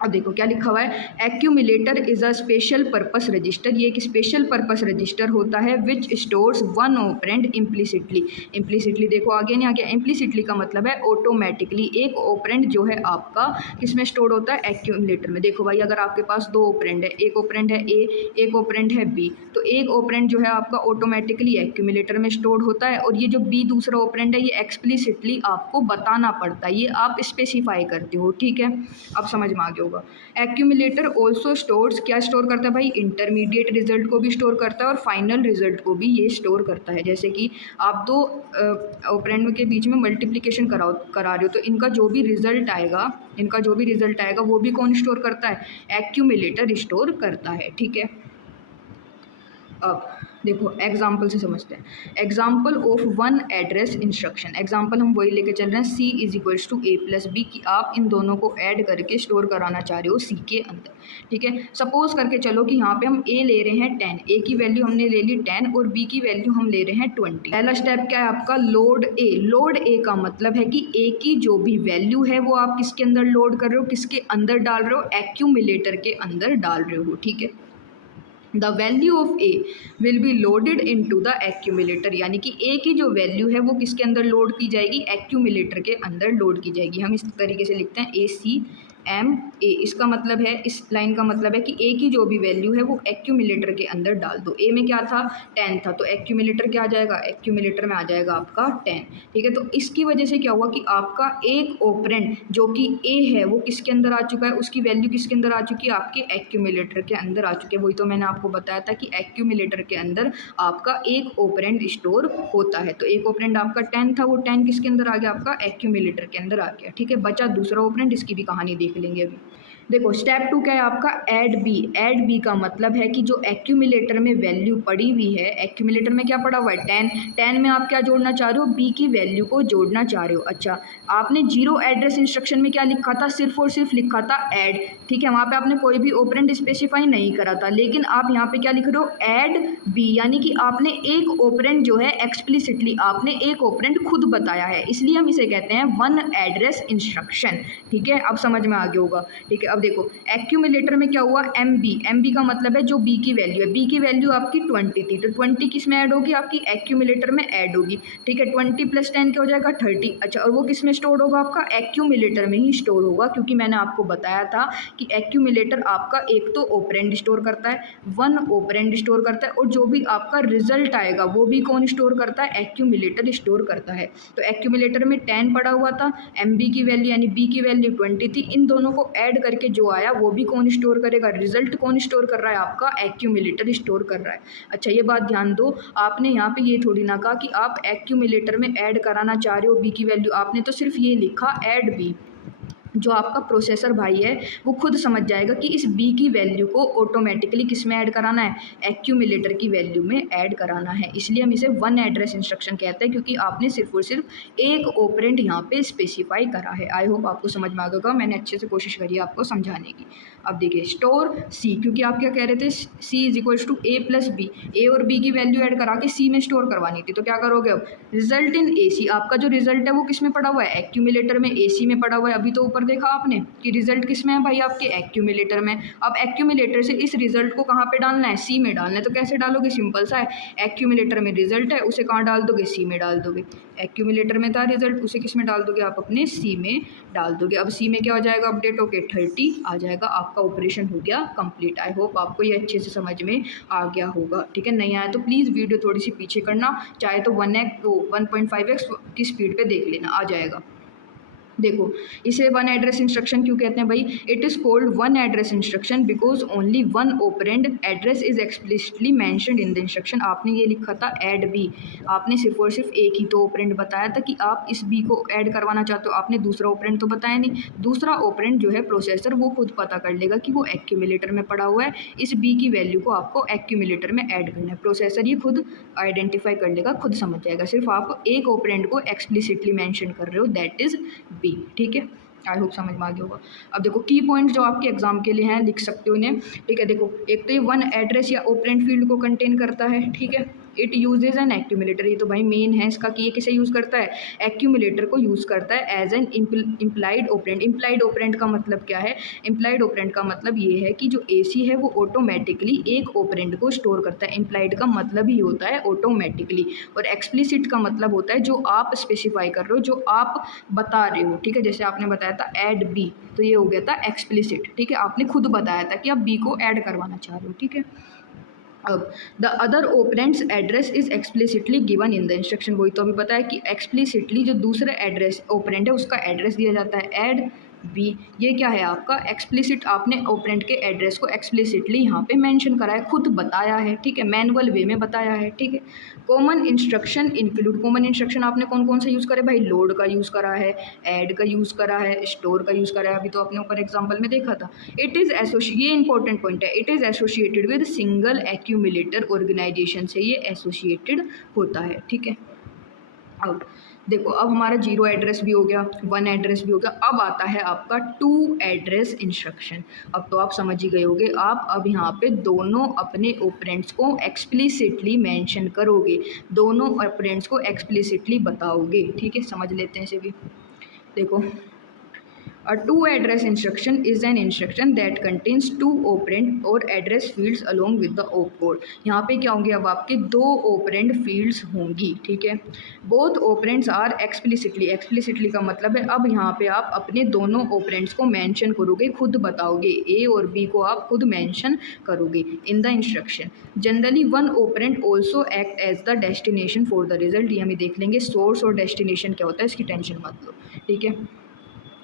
अब देखो क्या लिखा हुआ है, accumulator is a special purpose register. ये एक स्पेशल पर्पस रजिस्टर होता है which stores one operand implicitly. Implicitly देखो आगे नहीं आ गया, इम्प्लिसिटली का मतलब है ऑटोमेटिकली। एक ऑपरेंड जो है आपका किस में स्टोर होता है, एक्यूमुलेटर में। देखो भाई अगर आपके पास दो ऑपरेंड है, एक ऑपरेंड है A, एक ऑपरेंड है B, तो एक ऑपरेंड जो है आपका ऑटोमेटिकली एक्यूमुलेटर में स्टोर होता है, और ये जो B दूसरा ऑपरेंड है ये एक्सप्लिसिटली आपको बताना पड़ता है, ये आप स्पेसिफाई करते हो, ठीक है। अब समझ में आ गया होगा। एक्यूमुलेटर ऑल्सो स्टोर्स, क्या स्टोर करता है भाई, इंटरमीडिएट रिजल्ट को भी स्टोर करता है और फाइनल रिजल्ट को भी ये स्टोर करता है। जैसे कि आप दो ऑपरेंड के बीच में मल्टीप्लिकेशन करा रहे हो, तो इनका जो भी रिजल्ट आएगा वो भी कौन स्टोर करता है, एक्यूमुलेटर स्टोर करता है, ठीक है। अब देखो एग्जाम्पल से समझते हैं, example of one address instruction. Example हम वही लेके चल रहे हैं, C = A + B, कि आप इन दोनों को ऐड करके स्टोर कराना चाह रहे हो C के अंदर, ठीक है। सपोज करके चलो कि यहाँ पे हम A ले रहे हैं 10, A की वैल्यू हमने ले ली 10 और B की वैल्यू हम ले रहे हैं 20। पहला स्टेप क्या है आपका, लोड A। लोड A का मतलब है कि A की जो भी वैल्यू है वो आप किसके अंदर लोड कर रहे हो, किसके अंदर डाल रहे हो, एक्यूमुलेटर के अंदर डाल रहे हो, ठीक है। The value of A will be loaded into the accumulator, यानी कि A की जो वैल्यू है वो किसके अंदर लोड की जाएगी, एक्यूमुलेटर के अंदर लोड की जाएगी। हम इस तरीके से लिखते हैं AC एम ए, इसका मतलब है, इस लाइन का मतलब है कि ए की जो भी वैल्यू है वो एक्यूमुलेटर के अंदर डाल दो। ए में क्या था, 10 था, तो एक्यूमुलेटर क्या आ जाएगा, एक्यूमुलेटर में आ जाएगा आपका 10। ठीक है, तो इसकी वजह से क्या हुआ कि आपका एक ऑपरेंड जो कि ए है वो किसके अंदर आ चुका है, उसकी वैल्यू किसके अंदर आ चुकी है, आपके एक्यूमुलेटर के अंदर आ चुकी है। वही तो मैंने आपको बताया था कि एक्यूमुलेटर के अंदर आपका एक ऑपरेंड स्टोर होता है। तो एक ऑपरेंड आपका 10 था, वो 10 किसके अंदर आ गया, आपका एक्यूमुलेटर के अंदर आ गया। ठीक है, बचा दूसरा ऑपरेंड, इसकी भी कहानी देख लेंगे अभी। देखो स्टेप 2 क्या है आपका, ऐड बी। ऐड बी का मतलब है कि जो एक्यूमुलेटर में वैल्यू पड़ी हुई है, एक्यूमुलेटर में क्या पड़ा हुआ है, 10, 10 में आप क्या जोड़ना चाह रहे हो, बी की वैल्यू को जोड़ना चाह रहे हो। अच्छा, आपने जीरो एड्रेस इंस्ट्रक्शन में क्या लिखा था, सिर्फ और सिर्फ लिखा था ऐड। ठीक है, वहाँ पे आपने कोई भी ऑपरेंड स्पेसिफाई नहीं करा था, लेकिन आप यहाँ पे क्या लिख रहे हो, ऐड बी, यानी कि आपने एक ऑपरेंड जो है एक्सप्लिसिटली आपने एक ऑपरेंड खुद बताया है, इसलिए हम इसे कहते हैं वन एड्रेस इंस्ट्रक्शन। ठीक है, अब समझ में आ गया होगा। ठीक है, अब देखो एक्यूमुलेटर में क्या हुआ, एम बी का मतलब है जो बी की वैल्यू है, बी की वैल्यू आपकी 20 थी, तो 20 किस में ऐड होगी, आपकी एक्यूमुलेटर में ऐड होगी। ठीक है, 20 + 10 क्या हो जाएगा, 30। अच्छा, और वो किस में स्टोर होगा, आपका एक्यूमुलेटर में ही स्टोर होगा, क्योंकि मैंने आपको बताया था कि एक्यूमुलेटर आपका एक तो ऑपरेंड स्टोर करता है, वन ऑपरेंड स्टोर करता है, और जो भी आपका रिजल्ट आएगा वो भी कौन स्टोर करता है, एक्यूमुलेटर स्टोर करता है। तो एक्यूमुलेटर में 10 पड़ा हुआ था, एम बी की वैल्यू यानी बी की वैल्यू 20 थी, इन दोनों को ऐड करके जो आया वो भी कौन स्टोर करेगा, रिजल्ट कौन स्टोर कर रहा है, आपका एक्यूमुलेटर स्टोर कर रहा है। अच्छा, ये बात ध्यान दो, आपने यहाँ पे ये थोड़ी ना कहा कि आप एक्यूमुलेटर में ऐड कराना चाह रहे हो बी की वैल्यू, आपने तो सिर्फ ये लिखा ऐड बी। जो आपका प्रोसेसर भाई है वो खुद समझ जाएगा कि इस बी की वैल्यू को ऑटोमेटिकली किस में ऐड कराना है, एक्यूमुलेटर की वैल्यू में ऐड कराना है। इसलिए हम इसे वन एड्रेस इंस्ट्रक्शन कहते हैं, क्योंकि आपने सिर्फ और सिर्फ एक ऑपरेंड यहाँ पे स्पेसिफाई करा है। आई होप आपको समझ में आ गया, मैंने अच्छे से कोशिश करी है आपको समझाने की। अब देखिए स्टोर सी, क्योंकि आप क्या कह रहे थे, C is equals to A plus B, A और बी की वैल्यू ऐड करा के सी में स्टोर करवानी थी, तो क्या करोगे, अब रिजल्ट इन ए सी, आपका जो रिजल्ट है वो किस में पड़ा हुआ है, एक्यूमुलेटर में, ए सी में पड़ा हुआ है। अभी तो ऊपर देखा आपने कि रिजल्ट किस में है भाई, आपके एक्यूमुलेटर में। अब एक्यूमुलेटर से इस रिजल्ट को कहाँ पे डालना है, सी में डालना है, तो कैसे डालोगे, सिंपल सा है, एक्यूमुलेटर में रिजल्ट है उसे कहाँ डाल दोगे, सी में डाल दोगे। एक्यूमुलेटर में था रिजल्ट, उसे किस में डाल दोगे, आप अपने सी में डाल दोगे। अब सी में क्या हो जाएगा, अपडेट होके 30 आ जाएगा, आपका ऑपरेशन हो गया कंप्लीट। आई होप आपको ये अच्छे से समझ में आ गया होगा। ठीक है, नहीं आया तो प्लीज़ वीडियो थोड़ी सी पीछे करना, चाहे तो 1.5x की स्पीड पे देख लेना, आ जाएगा। देखो इसे वन एड्रेस इंस्ट्रक्शन क्यों कहते हैं भाई, it is called one address instruction because only one operand address is explicitly mentioned in the instruction. आपने ये लिखा था ऐड बी, आपने सिर्फ और सिर्फ एक ही तो ऑपरेंड बताया था कि आप इस बी को ऐड करवाना चाहते हो, आपने दूसरा ऑपरेंड तो बताया नहीं। दूसरा ऑपरेंड जो है प्रोसेसर वो खुद पता कर लेगा कि वो एक्यूमुलेटर में पड़ा हुआ है, इस बी की वैल्यू को आपको एक्यूमुलेटर में ऐड करना है, प्रोसेसर ये खुद आइडेंटिफाई कर लेगा, खुद समझ जाएगा। सिर्फ आप एक ऑपरेंड को एक्सप्लिसिटली मैंशन कर रहे हो, दैट इज़ बी। ठीक है, आई होप समझ में आ गया होगा। अब देखो की पॉइंट जो आपके एग्जाम के लिए हैं, लिख सकते हो इन्हें। ठीक है, देखो एक तो ये वन एड्रेस या ऑपरेंड फील्ड को कंटेन करता है। ठीक है, इट यूजेज एन एक्यूमुलेटर, ये तो भाई मेन है इसका कि ये किसे यूज़ करता है, एक्यूमुलेटर को यूज़ करता है as an implied operand. Implied operand का मतलब क्या है, इम्प्लाइड ऑपरेंड का मतलब ये है कि जो AC है वो ऑटोमेटिकली एक ऑपरेंड को स्टोर करता है। इम्प्लाइड का मतलब ही होता है ऑटोमेटिकली, और एक्सप्लिसिट का मतलब होता है जो आप स्पेसिफाई कर रहे हो, जो आप बता रहे हो। ठीक है, जैसे आपने बताया था ऐड बी, तो ये हो गया था एक्सप्लिसिट। ठीक है, आपने खुद बताया था कि आप बी को ऐड करवाना चाह रहे हो। ठीक है, अब the other operands address is explicitly given in the instruction, वही तो अभी पता है कि एक्सप्लिसिटली जो दूसरे एड्रेस ऑपरेंड है उसका एड्रेस दिया जाता है ऐड बी। ये क्या है आपका एक्सप्लिसिट, आपने ऑपरेंड के एड्रेस को एक्सप्लिसिटली यहाँ पे मेंशन करा है, खुद बताया है। ठीक है, मैनुअल वे में बताया है। ठीक है, common instruction include, common instruction आपने कौन कौन से यूज़ करे भाई, लोड का यूज़ करा है, ऐड का यूज़ करा है, स्टोर का यूज़ करा है, अभी तो आपने ऊपर एग्जाम्पल में देखा था। इट इज़ ये इंपॉर्टेंट पॉइंट है, it is associated with single accumulator organisation से ये एसोसिएटेड होता है। ठीक है, अब देखो अब हमारा जीरो एड्रेस भी हो गया, वन एड्रेस भी हो गया, अब आता है आपका टू एड्रेस इंस्ट्रक्शन। अब तो आप समझ ही गए होगे, आप अब यहाँ पे दोनों अपने ऑपरेंड्स को एक्सप्लिसिटली मेंशन करोगे, दोनों ऑपरेंड्स को एक्सप्लिसिटली बताओगे। ठीक है, समझ लेते हैं इसे भी। देखो a two address instruction is an instruction that contains two operand और address fields along with the op code. यहाँ पे क्या होंगे, अब आपके दो ऑपरेंड फील्ड्स होंगी, ठीक है। Both operands are explicitly, explicitly का मतलब है अब यहाँ पे आप अपने दोनों ऑपरेंड्स को मेंशन करोगे, खुद बताओगे, ए और बी को आप खुद मेंशन करोगे in the instruction. Generally one operand also act as the destination for the result. ये हम देख लेंगे सोर्स और डेस्टिनेशन क्या होता है, इसकी टेंशन मत लो, ठीक है।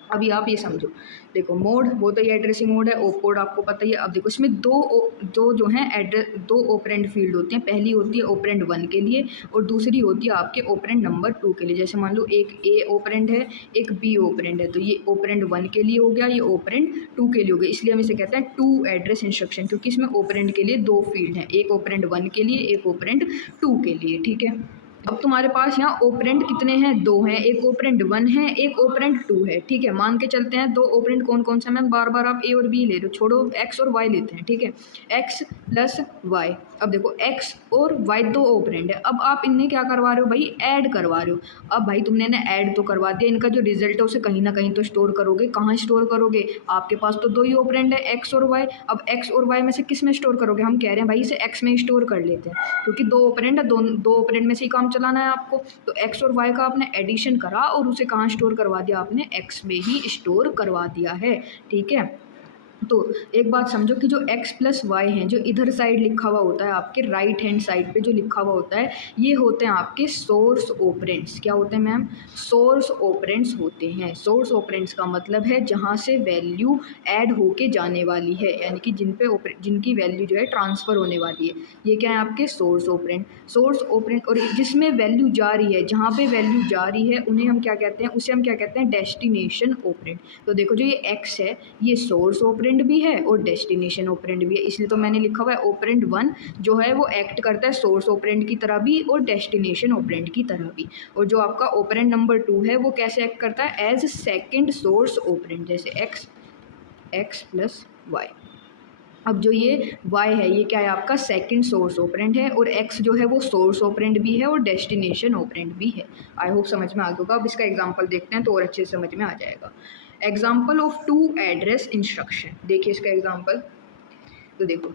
अभी आप ये समझो, देखो मोड वो तो ये एड्रेसिंग मोड है, ओप कोड आपको पता ही है। अब देखो इसमें दो जो हैं एड्रेस, दो ऑपरेंड फील्ड होती हैं। पहली होती है ऑपरेंड 1 के लिए और दूसरी होती है आपके ऑपरेंड नंबर 2 के लिए। जैसे मान लो एक ए ऑपरेंड है, एक बी ऑपरेंड है, तो ये ऑपरेंड 1 के लिए हो गया, ये ऑपरेंड 2 के लिए हो गया। इसलिए हम इसे कहते हैं टू एड्रेस इंस्ट्रक्शन, क्योंकि इसमें ऑपरेंड के लिए दो फील्ड हैं, एक ऑपरेंड 1 के लिए, एक ऑपरेंड 2 के लिए, ठीक है। अब तुम्हारे पास यहाँ ऑपरेंड कितने हैं, दो हैं, एक ऑपरेंड 1 है, एक ऑपरेंड 2 है, ठीक है। मान के चलते हैं दो ऑपरेंड कौन कौन सा, मैम बार बार आप ए और बी ले लो, छोड़ो एक्स और वाई लेते हैं, ठीक है। एक्स प्लस वाई, अब देखो एक्स और वाई दो ऑपरेंड है, अब आप इन्हें क्या करवा रहे हो भाई, ऐड करवा रहे हो। अब भाई तुमने ना ऐड तो करवा दिया, इनका जो रिजल्ट है उसे कहीं ना कहीं तो स्टोर करोगे। कहाँ स्टोर करोगे, आपके पास तो दो ही ऑपरेंड है, एक्स और वाई। अब एक्स और वाई में से किस में स्टोर करोगे, हम कह रहे हैं भाई इसे एक्स में स्टोर कर लेते हैं, क्योंकि दो ऑपरेंड है, दो ऑपरेंड में से ही काम चलाना है आपको। तो एक्स और वाई का आपने एडिशन करा और उसे कहाँ स्टोर करवा दिया, आपने एक्स में ही स्टोर करवा दिया है, ठीक है। तो एक बात समझो कि जो x प्लस वाई हैं, जो इधर साइड लिखा हुआ होता है, आपके राइट हैंड साइड पे जो लिखा हुआ होता है, ये होते हैं आपके सोर्स ऑपरेंड्स। क्या होते हैं मैम, सोर्स ऑपरेंड्स होते हैं। सोर्स ऑपरेंड्स का मतलब है जहाँ से वैल्यू ऐड होके जाने वाली है, यानी कि जिनकी वैल्यू जो है ट्रांसफ़र होने वाली है, ये क्या है आपके सोर्स ऑपरेंड। सोर्स ऑपरेंड और जिसमें वैल्यू जा रही है, जहाँ पे वैल्यू जा रही है उन्हें हम क्या कहते हैं, उसे हम क्या कहते हैं, डेस्टिनेशन ऑपरेंड। तो देखो जो ये x है, ये सोर्स ऑपरेंड भी है और डेस्टिनेशन ऑपरेंड भी है, इसलिए तो मैंने लिखा हुआ है ऑपरेंड 1 जो है वो एक्ट करता है सोर्स ऑपरेंड की तरह भी और डेस्टिनेशन ऑपरेंड की तरह भी। और जो आपका ऑपरेंड नंबर 2 है वो कैसे एक्ट करता है, एज सेकंड सोर्स ऑपरेंड, जैसे x प्लस वाई। अब जो ये y है, ये क्या है आपका सेकंड सोर्स ऑपरेंड है, और x जो है वो सोर्स ऑपरेंड भी है और डेस्टिनेशन ऑपरेंड भी है। आई होप समझ में आ गया होगा। अब इसका एग्जांपल देखते हैं तो और अच्छे से समझ में आ जाएगा। Example of two address instruction, देखिए इसका एग्जांपल। तो देखो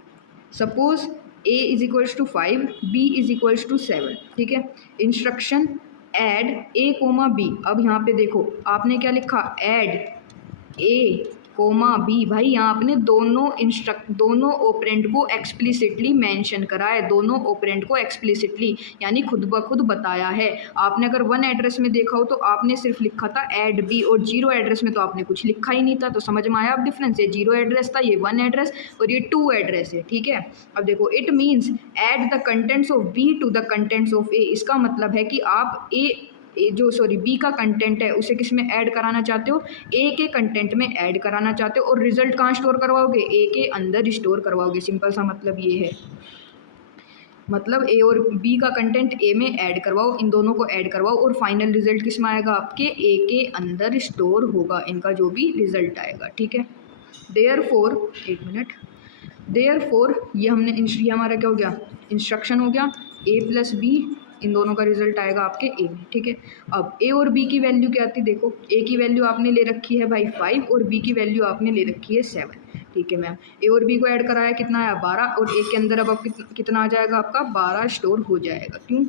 suppose a is equals to 5, b is equals to 7, ठीक है। Instruction add a comma b। अब यहाँ पे देखो आपने क्या लिखा, ऐड ए कोमा बी। भाई यहाँ आपने दोनों ऑपरेंड को एक्सप्लिसिटली मेंशन करा है, दोनों ऑपरेंड को एक्सप्लिसिटली यानी खुद ब खुद बताया है। आपने अगर 1 एड्रेस में देखा हो तो आपने सिर्फ लिखा था ऐड बी, और 0 एड्रेस में तो आपने कुछ लिखा ही नहीं था। तो समझ में आया अब डिफरेंस, ये 0 एड्रेस था, ये 1 एड्रेस, और ये 2 एड्रेस है, ठीक है। अब देखो it means add the contents of B to the contents of A. इसका मतलब है कि आप बी का कंटेंट है उसे किस में ऐड कराना चाहते हो, ए के कंटेंट में ऐड कराना चाहते हो, और रिजल्ट कहाँ स्टोर करवाओगे, ए के अंदर स्टोर करवाओगे। सिंपल सा मतलब ये है, मतलब ए और बी का कंटेंट ए में ऐड करवाओ, इन दोनों को ऐड करवाओ और फाइनल रिजल्ट किस में आएगा, आपके ए के अंदर स्टोर होगा इनका जो भी रिजल्ट आएगा, ठीक है। देयरफॉर, एक मिनट, देयरफॉर ये हमारा क्या हो गया, इंस्ट्रक्शन हो गया, ए प्लस बी, इन दोनों का रिजल्ट आएगा आपके ए में, ठीक है। अब ए और बी की वैल्यू क्या आती है, देखो ए की वैल्यू आपने ले रखी है भाई 5 और बी की वैल्यू आपने ले रखी है 7, ठीक है मैम। ए और बी को ऐड कराया, कितना आया 12, और ए के अंदर अब कितना आ जाएगा आपका 12 स्टोर हो जाएगा। क्यों,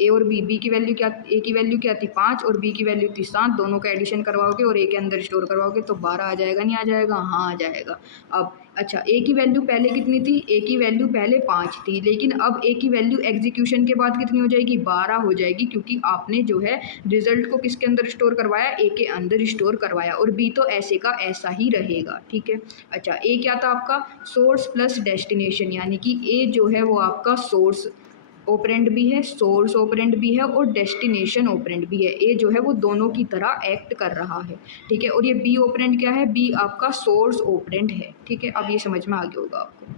ए और बी की वैल्यू क्या, ए की वैल्यू क्या थी 5 और बी की वैल्यू थी 7, दोनों का एडिशन करवाओगे और ए के अंदर स्टोर करवाओगे तो 12 आ जाएगा, नहीं आ जाएगा, हाँ आ जाएगा। अब अच्छा, ए की वैल्यू पहले कितनी थी, ए की वैल्यू पहले 5 थी, लेकिन अब ए की वैल्यू एग्जीक्यूशन के बाद कितनी हो जाएगी, 12 हो जाएगी, क्योंकि आपने जो है रिजल्ट को किसके अंदर स्टोर करवाया, ए के अंदर स्टोर करवाया, और बी तो ऐसे का ऐसा ही रहेगा, ठीक है। अच्छा, ए क्या था आपका, सोर्स प्लस डेस्टिनेशन, यानी कि ए जो है वो आपका सोर्स ऑपरेंड भी है, सोर्स ऑपरेंड भी है और डेस्टिनेशन ऑपरेंड भी है। ए जो है वो दोनों की तरह एक्ट कर रहा है, ठीक है। और ये बी ऑपरेंड क्या है, बी आपका सोर्स ऑपरेंड है, ठीक है। अब ये समझ में आ गया होगा आपको।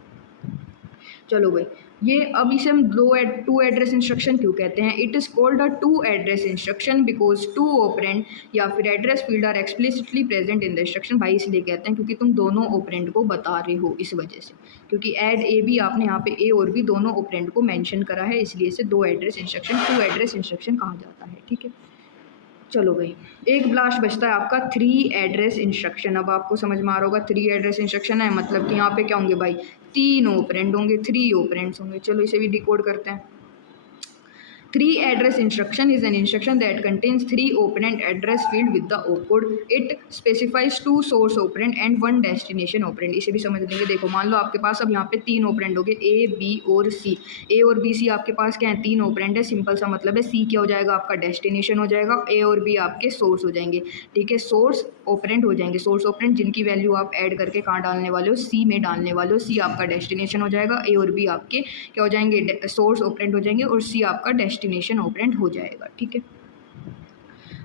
चलो भाई, ये अब इसे हम टू एड्रेस इंस्ट्रक्शन क्यों कहते हैं, it is called a two address instruction because two operand या फिर address field are explicitly present in the instruction. भाई इसलिए कहते हैं क्योंकि तुम दोनों ऑपरेंड को बता रहे हो, इस वजह से, क्योंकि ऐड ए भी आपने यहाँ पे ए और भी दोनों ऑपरेंड को मेंशन करा है, इसलिए इसे दो address instruction, two address instruction कहा जाता है, ठीक है। चलो भाई, एक ब्लास्ट बचता है आपका थ्री एड्रेस इंस्ट्रक्शन। अब आपको समझ में आ रहा होगा थ्री एड्रेस इंस्ट्रक्शन है मतलब कि यहाँ पे क्या होंगे भाई, तीन ऑपरेंड होंगे, थ्री ऑपरेंड्स होंगे। चलो इसे भी डिकोड करते हैं। Three address instruction is an instruction that contains three operand address field with the opcode. It specifies two source operand and one destination operand. इसे भी समझ लेंगे। देखो मान लो आपके पास अब यहाँ पे तीन operand हो गए A, B और C। A और B, C आपके पास क्या है, तीन operand है। सिंपल सा मतलब है C क्या हो जाएगा आपका डेस्टिनेशन हो जाएगा, A और B आपके सोर्स हो जाएंगे। ठीक है, सोर्स ऑपरेंड हो जाएंगे, सोर्स ऑपरेंड जिनकी वैल्यू आप ऐड करके कहाँ डालने वाले हो, C में डालने वाले हो। C आपका डेस्टिनेशन हो जाएगा, A और B आपके क्या हो जाएंगे, सोर्स ऑपरेंड हो जाएंगे और C आपका डेस्टिनेशन ऑपरेंड हो जाएगा। ठीक है,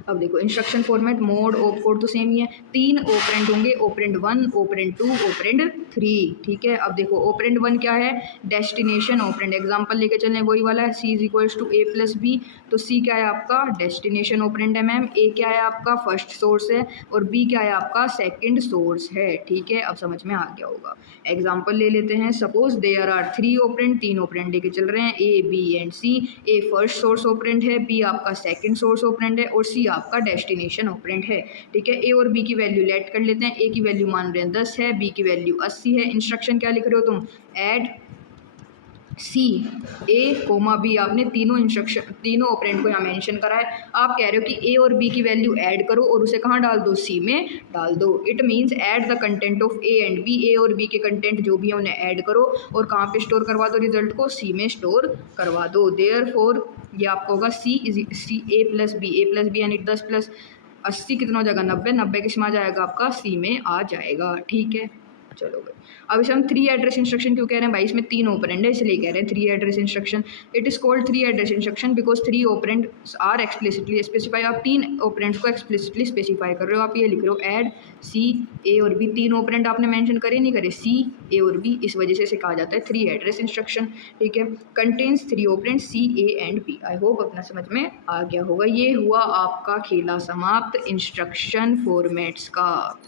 अब देखो instruction format, mode, op code तो सेम ही है। तीन ऑपरेंड होंगे, ऑपरेंड 1, ऑपरेंड 2, ऑपरेंड 3। ठीक है, अब देखो ऑपरेंड 1 क्या है, डेस्टिनेशन ऑपरेंड। एग्जांपल लेके चलें वही वाला है, C equals to A plus B। तो C क्या है आपका डेस्टिनेशन ऑपरेंड है मैम, A क्या है आपका फर्स्ट सोर्स है और B क्या है आपका सेकंड सोर्स है। ठीक है, अब समझ में आ गया होगा। एग्जाम्पल ले लेते हैं, suppose there are three operand, तीन ऑपरेंड लेके चल रहे हैं, A, B and C। A first source operand है, B आपका सेकंड सोर्स ऑपरेंड है और C आपका डेस्टिनेशन ऑपरेंड है। ठीक है, ए और बी की वैल्यू लेट कर लेते हैं। ए की वैल्यू मान रहे हैं 10 है, बी की वैल्यू 80 है। इंस्ट्रक्शन क्या लिख रहे हो तुम, ऐड सी ए कोमा बी। आपने तीनों इंस्ट्रक्शन, तीनों ऑपरेंड को यहाँ मेंशन करा है। आप कह रहे हो कि ए और बी की वैल्यू ऐड करो और उसे कहाँ डाल दो, सी में डाल दो। It means add the content of A and B. A और बी के कंटेंट जो भी है उन्हें ऐड करो और कहाँ पे स्टोर करवा दो, रिजल्ट को सी में स्टोर करवा दो। देयरफॉर ये आपका होगा सी ए प्लस बी यानी 10 प्लस 80 कितना हो जाएगा, 90। 90 किस में आ जाएगा आपका, सी में आ जाएगा। ठीक है, चलो भाई अब इसे हम थ्री एड्रेस इंस्ट्रक्शन क्यों कह रहे हैं भाई, इसमें तीन ऑपरेंड है इसलिए कह रहे हैं three address instruction. It is called three address instruction because three operand are explicitly specify. आप तीन ऑपरेंड्स को एक्सप्लिसिटली स्पेसिफाई कर रहे हो। आप ये लिख रहे हो ऐड सी ए और बी, तीन ऑपरेंड आपने मेंशन करे नहीं करे, सी ए और बी, इस वजह से इसे कहा जाता है थ्री एड्रेस इंस्ट्रक्शन। ठीक है, contains three operand C A and B. I hope अपना समझ में आ गया होगा। ये हुआ आपका खेला समाप्त इंस्ट्रक्शन फॉर्मेट्स का।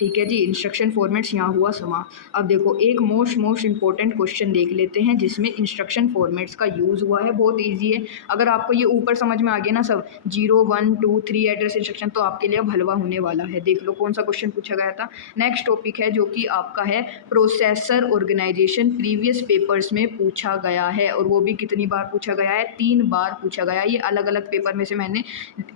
ठीक है जी, इंस्ट्रक्शन फॉर्मेट्स यहाँ हुआ समाप्त। अब देखो एक मोस्ट इंपॉर्टेंट क्वेश्चन देख लेते हैं जिसमें इंस्ट्रक्शन फॉर्मेट्स का यूज़ हुआ है। बहुत इजी है, अगर आपको ये ऊपर समझ में आ गया ना सब 0, 1, 2, 3 एड्रेस इंस्ट्रक्शन, तो आपके लिए अब हलवा होने वाला है। देख लो कौन सा क्वेश्चन पूछा गया था। नेक्स्ट टॉपिक है जो कि आपका है प्रोसेसर ऑर्गेनाइजेशन। प्रीवियस पेपर्स में पूछा गया है और वो भी कितनी बार पूछा गया है, 3 बार पूछा गया है। ये अलग अलग पेपर में से मैंने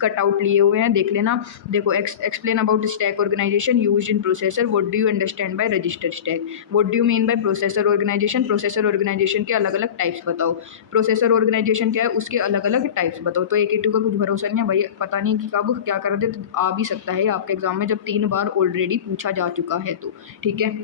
कटआउट लिए हुए हैं, देख लेना। देखो explain about stack organization use in processor. What do you understand by register stack? What do you mean by processor organization? Processor organization के अलग अलग टाइप्स बताओ। प्रोसेसर ऑर्गेनाइजेशन क्या है, उसके अलग अलग टाइप्स बताओ। तो एक का कुछ भरोसा नहीं है भाई, पता नहीं कि कब क्या कर दे, तो आ भी सकता है आपके एग्जाम में जब 3 बार ऑलरेडी पूछा जा चुका है तो। ठीक है,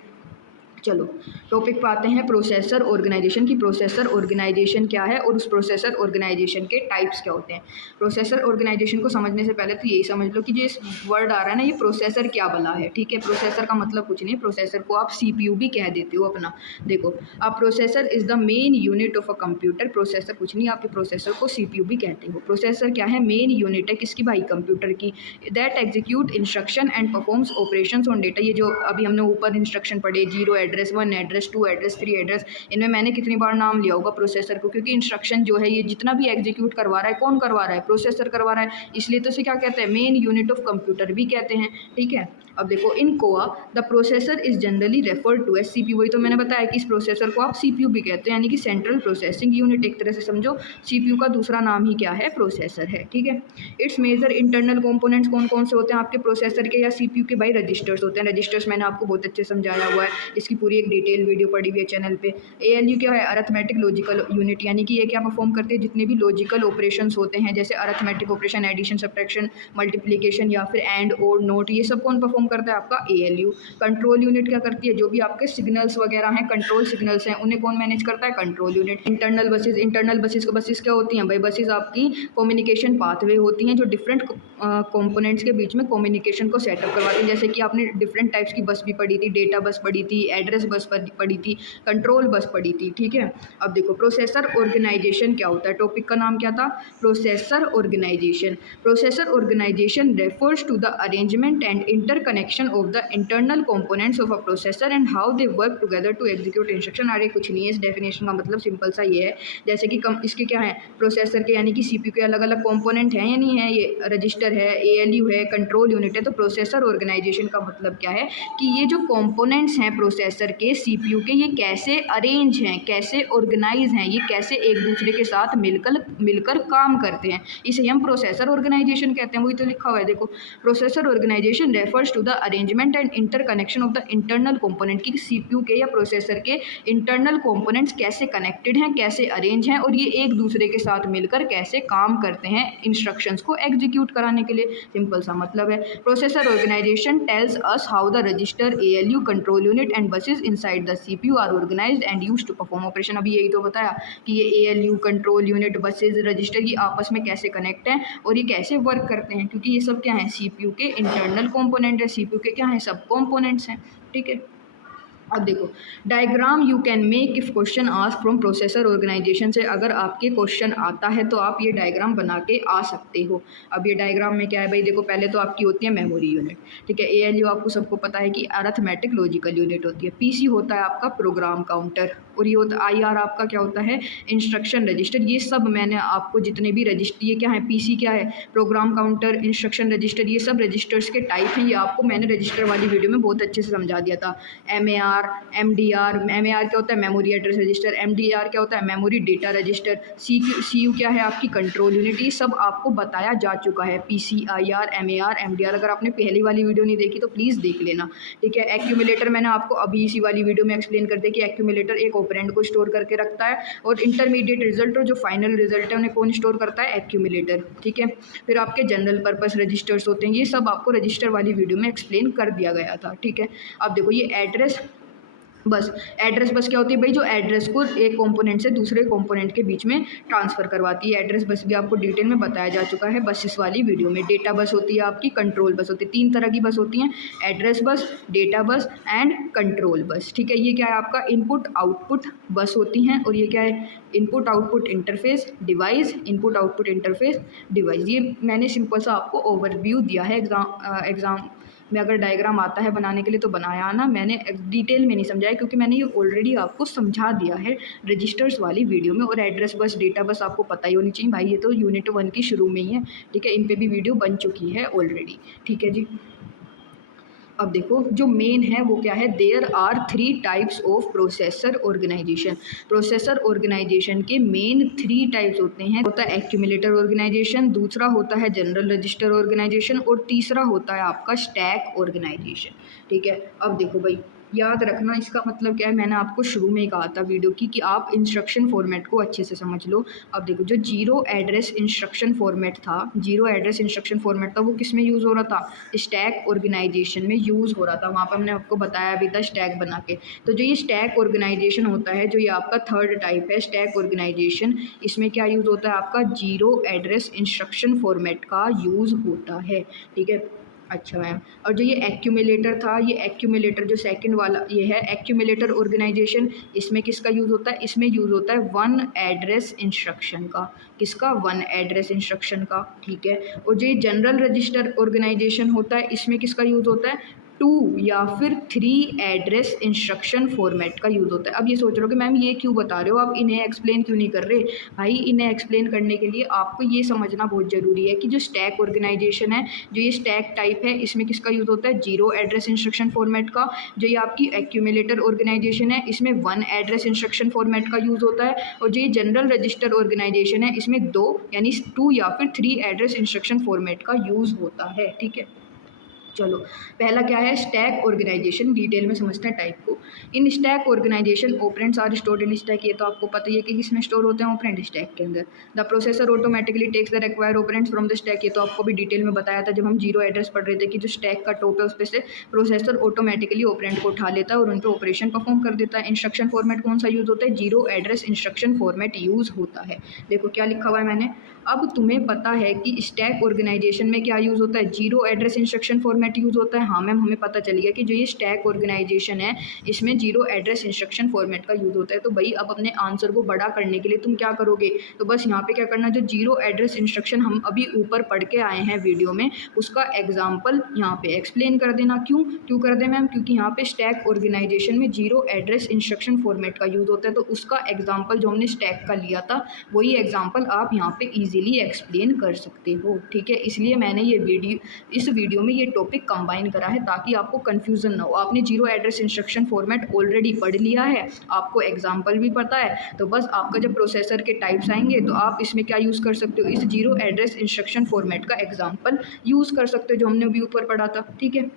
चलो टॉपिक पे आते हैं प्रोसेसर ऑर्गेनाइजेशन की। प्रोसेसर ऑर्गेनाइजेशन क्या है और उस प्रोसेसर ऑर्गेनाइजेशन के टाइप्स क्या होते हैं। प्रोसेसर ऑर्गेनाइजेशन को समझने से पहले तो यही समझ लो कि जो इस वर्ड आ रहा है ना, ये प्रोसेसर क्या बला है। ठीक है, प्रोसेसर का मतलब कुछ नहीं, प्रोसेसर को आप सीपीयू भी कह देते हो अपना। देखो अब processor is the main unit of a computer. Processor कुछ नहीं, आपके प्रोसेसर को सीपीयू भी कहते हो। प्रोसेसर क्या है, मेन यूनिट है किसकी भाई, कंप्यूटर की। That execute instruction and performs operations on data. ये जो अभी हमने ऊपर इंस्ट्रक्शन पढ़े, 0 एड्रेस, 1 एड्रेस, 2 एड्रेस, 3 एड्रेस, इनमें मैंने कितनी बार नाम लिया होगा प्रोसेसर को, क्योंकि इंस्ट्रक्शन जो है ये जितना भी एग्जीक्यूट करवा रहा है, कौन करवा रहा है, प्रोसेसर करवा रहा है, इसलिए तो इसे क्या कहते हैं, मेन यूनिट ऑफ कंप्यूटर भी कहते हैं। ठीक है, अब देखो in COA the processor is generally referred to as CPU. वही तो मैंने बताया कि इस प्रोसेसर को आप सीपीयू भी कहते हैं, यानी कि सेंट्रल प्रोसेसिंग यूनिट। एक तरह से समझो सीपीयू का दूसरा नाम ही क्या है, प्रोसेसर है। ठीक है, इट्स मेजर इंटरनल कंपोनेंट्स कौन कौन से होते हैं आपके प्रोसेसर के या सीपीयू के, भाई रजिस्टर्स होते हैं। रजिस्टर्स मैंने आपको बहुत अच्छे समझाया हुआ है, इसकी पूरी एक डिटेल वीडियो पड़ी हुई है चैनल पे। एएलयू क्या है, अरिथमेटिक लॉजिकल यूनिट, यानी कि ये क्या परफॉर्म करते हैं, जितने भी लॉजिकल ऑपरेशंस होते हैं जैसे arithmetic operation, addition, subtraction, multiplication या फिर एंड और नोट, ये सब कौन परफॉर्म करता है, आपका एएलयू। कंट्रोल यूनिट क्या करती है, जो भी आपके सिग्नल्स वगैरह हैं, कंट्रोल सिग्नल्स हैं, उन्हें कौन मैनेज करता है, control unit. Internal buses, internal buses को बसेस क्या होती हैं भाई, बसेस आपकी कम्युनिकेशन पाथवे होती हैं जो डिफरेंट कंपोनेंट्स के बीच में कम्युनिकेशन को सेटअप करवाती हैं। जैसे कि आपने डिफरेंट टाइप्स की बस भी पढ़ी थी, डेटा बस पढ़ी थी, एड्रेस बस पढ़ी थी, कंट्रोल बस पढ़ी थी। ठीक है, अब देखो प्रोसेसर ऑर्गेनाइजेशन क्या होता है, टॉपिक का नाम क्या था, processor organization. Processor organization refers to the arrangement and interconnection connection of the internal components of a processor and how they work together to execute instruction. अरे कुछ नहीं है, इस डेफिनेशन का मतलब सिंपल सा ये है, जैसे कि कम इसके क्या है, प्रोसेसर के यानी कि सीपीयू के अलग अलग कंपोनेंट हैं या नहीं है, ये रजिस्टर है, एएलयू है, कंट्रोल यूनिट है। तो प्रोसेसर ऑर्गेनाइजेशन का मतलब क्या है कि ये जो कंपोनेंट्स हैं प्रोसेसर के, सीपीयू के, ये कैसे अरेंज हैं, कैसे ऑर्गेनाइज हैं, ये कैसे एक दूसरे के साथ मिलकर काम करते हैं, इसे हम प्रोसेसर ऑर्गेनाइजेशन कहते हैं। वही तो लिखा हुआ है देखो, processor organization refers to the arrangement and interconnection of the internal component, की सीपीयू के या प्रोसेसर के इंटरनल कंपोनेंट्स कैसे कनेक्टेड हैं, कैसे अरेंज हैं, और ये एक दूसरे के साथ मिलकर कैसे काम करते हैं इंस्ट्रक्शंस को एग्जीक्यूट कराने के लिए। सिंपल सा मतलब है। Processor organization tells us how the register, ALU, control unit and buses inside the CPU are organized and used to perform operation. अभी यही तो बताया कि ये ALU, control unit, buses, register, ये आपस में कैसे कनेक्ट हैं और ये कैसे वर्क करते हैं, क्योंकि ये सब क्या है, सीपीयू के इंटरनल कंपोनेंट है, सीपीयू के क्या है, सब कंपोनेंट्स हैं। ठीक है, अब देखो diagram you can make if question ask from processor organization से, अगर आपके क्वेश्चन आता है तो आप ये डायग्राम बना के आ सकते हो। अब ये डायग्राम में क्या है भाई, देखो पहले तो आपकी होती है मेमोरी यूनिट, ठीक है, एएलयू आपको सबको पता है कि अरिथमेटिक लॉजिकल यूनिट होती है, पीसी होता है आपका प्रोग्राम काउंटर, और ये होता आईआर आपका क्या होता है, इंस्ट्रक्शन रजिस्टर। ये सब मैंने आपको जितने भी रजिस्टर, ये क्या है, पीसी क्या है, प्रोग्राम काउंटर, इंस्ट्रक्शन रजिस्टर, ये सब रजिस्टर्स के टाइप हैं। ये आपको मैंने रजिस्टर वाली वीडियो में बहुत अच्छे से समझा दिया था। एमएआर, एमडीआर, एमएआर क्या होता है, मेमोरी एड्रेस रजिस्टर, एमडीआर क्या होता है, मेमोरी डेटा रजिस्टर, सीयू क्या है आपकी कंट्रोल यूनिट, ये सब आपको बताया जा चुका है, पीसीआईआर, एमएआर, एमडीआर। अगर आपने पहली वाली वीडियो नहीं देखी तो प्लीज़ देख लेना। ठीक है, एक्यूमुलेटर मैंने आपको अभी इसी वाली वीडियो में एक्सप्लेन कर दिया कि एक्यूमुलेटर एक ऑपरेंड को स्टोर करके रखता है, और इंटरमीडिएट रिजल्ट और जो फाइनल रिजल्ट है उन्हें कौन स्टोर करता है, एक्यूमुलेटर। ठीक है, फिर आपके जनरल पर्पस रजिस्टर्स होते हैं, ये सब आपको रजिस्टर वाली वीडियो में एक्सप्लेन कर दिया गया था। ठीक है, अब देखो ये एड्रेस बस, एड्रेस बस क्या होती है भाई, जो एड्रेस को एक कंपोनेंट से दूसरे कंपोनेंट के बीच में ट्रांसफ़र करवाती है। एड्रेस बस भी आपको डिटेल में बताया जा चुका है बसेस वाली वीडियो में। डेटा बस होती है आपकी, कंट्रोल बस होती है, तीन तरह की बस होती हैं, address bus, data bus and control bus. ठीक है, ये क्या है आपका इनपुट आउटपुट बस होती हैं, और ये क्या है, input output interface device, input output interface device. ये मैंने सिंपल सा आपको ओवरव्यू दिया है एग्ज़ाम में, अगर डायग्राम आता है बनाने के लिए तो बनाया ना, मैंने डिटेल में नहीं समझाया क्योंकि मैंने ये ऑलरेडी आपको समझा दिया है रजिस्टर्स वाली वीडियो में। और एड्रेस बस, डेटा बस आपको पता ही होनी चाहिए भाई, ये तो यूनिट 1 की शुरू में ही है। ठीक है, इन पे भी वीडियो बन चुकी है ऑलरेडी। ठीक है जी, अब देखो जो मेन है वो क्या है, there are 3 types of processor organization. Processor organization के मेन 3 टाइप्स होते हैं, होता है एक्यूमुलेटर ऑर्गेनाइजेशन, दूसरा होता है जनरल रजिस्टर ऑर्गेनाइजेशन, और तीसरा होता है आपका स्टैक ऑर्गेनाइजेशन। ठीक है, अब देखो भाई याद रखना इसका मतलब क्या है, मैंने आपको शुरू में ही कहा था वीडियो की कि आप इंस्ट्रक्शन फॉर्मेट को अच्छे से समझ लो। अब देखो जो जीरो एड्रेस इंस्ट्रक्शन फॉर्मेट था, जीरो एड्रेस इंस्ट्रक्शन फॉर्मेट था, वो किस में यूज़ हो रहा था, स्टैक ऑर्गेनाइजेशन में यूज़ हो रहा था। वहाँ पर हमने आपको बताया भी था स्टैक बना के। तो जो ये स्टैक ऑर्गेनाइजेशन होता है, जो ये आपका थर्ड टाइप है स्टैक ऑर्गेनाइजेशन, इसमें क्या यूज़ होता है आपका जीरो एड्रेस इंस्ट्रक्शन फॉर्मेट का यूज़ होता है। ठीक है, अच्छा मैम, और जो ये एक्यूमुलेटर था, ये एक्यूमुलेटर जो सेकंड वाला ये है एक्यूमुलेटर ऑर्गेनाइजेशन, इसमें किसका यूज़ होता है, इसमें यूज़ होता है वन एड्रेस इंस्ट्रक्शन का। किसका, वन एड्रेस इंस्ट्रक्शन का। ठीक है, और जो ये जनरल रजिस्टर ऑर्गेनाइजेशन होता है, इसमें किसका यूज़ होता है, 2 या फिर 3 एड्रेस इंस्ट्रक्शन फॉर्मेट का यूज़ होता है। अब ये सोच रहे हो कि मैम ये क्यों बता रहे हो, आप इन्हें एक्सप्लेन क्यों नहीं कर रहे भाई। इन्हें एक्सप्लेन करने के लिए आपको ये समझना बहुत ज़रूरी है कि जो स्टैक ऑर्गेनाइजेशन है, जो ये स्टैक टाइप है, इसमें किसका यूज़ होता है, जीरो एड्रेस इंस्ट्रक्शन फॉर्मेट का। जो ये आपकी एक्यूमुलेटर ऑर्गेनाइजेशन है, इसमें वन एड्रेस इंस्ट्रक्शन फॉर्मेट का यूज़ होता है। और जो ये जनरल रजिस्टर ऑर्गेनाइजेशन है, इसमें 2 यानी 2 या फिर 3 एड्रेस इंस्ट्रक्शन फॉर्मेट का यूज़ होता है। ठीक है, चलो पहला क्या है, स्टैक ऑर्गेनाइजेशन। डिटेल में समझते हैं टाइप को। In stack organization operands are stored in stack, ये तो आपको पता ही है कि किसमें स्टोर होते हैं ऑपरेंड, स्टैक के अंदर। The processor automatically takes the required operands from the stack, ये तो आपको भी डिटेल में बताया था जब हम जीरो एड्रेस पढ़ रहे थे कि जो स्टैक का टॉप है उस पर से प्रोसेसर ऑटोमेटिकली ऑपरेंड को उठा लेता है और उन पर ऑपरेशन परफॉर्म कर देता है। इंस्ट्रक्शन फॉर्मेट कौन सा यूज़ होता है, zero address instruction format use होता है। देखो क्या लिखा हुआ है मैंने, अब तुम्हें पता है कि स्टैक ऑर्गेनाइजेशन में क्या यूज़ होता है, zero address instruction format format use होता है? हाँ मैम, हमें पता चल गया कि जो ये स्टैक ऑर्गेनाइजेशन है इसमें जीरो एड्रेस इंस्ट्रक्शन फॉर्मेट का यूज़ होता है। तो भाई अब अपने आंसर को बड़ा करने के लिए तुम क्या करोगे, तो बस यहाँ पे क्या करना, जो जीरो एड्रेस इंस्ट्रक्शन हम अभी ऊपर पढ़ के आए हैं वीडियो में, उसका एग्जाम्पल यहाँ पे एक्सप्लेन कर देना। क्यों कर दे मैम, क्योंकि यहाँ पे स्टैक ऑर्गेनाइजेशन में जीरो एड्रेस इंस्ट्रक्शन फॉर्मेट का यूज़ होता है, तो उसका एग्जाम्पल जो हमने स्टैक का लिया था वही एग्जाम्पल आप यहाँ पे इजीली एक्सप्लेन कर सकते हो। ठीक है, इसलिए मैंने इस वीडियो में ये टॉपिक कंबाइन करा है ताकि आपको कन्फ्यूज़न ना हो। आपने zero address instruction format already पढ़ लिया है, आपको एग्जाम्पल भी पता है, तो बस आपका जब प्रोसेसर के टाइप्स आएंगे तो आप इसमें क्या यूज़ कर सकते हो, इस जीरो एड्रेस इंस्ट्रक्शन फॉर्मेट का एग्जाम्पल यूज़ कर सकते हो जो हमने अभी ऊपर पढ़ा था। ठीक है,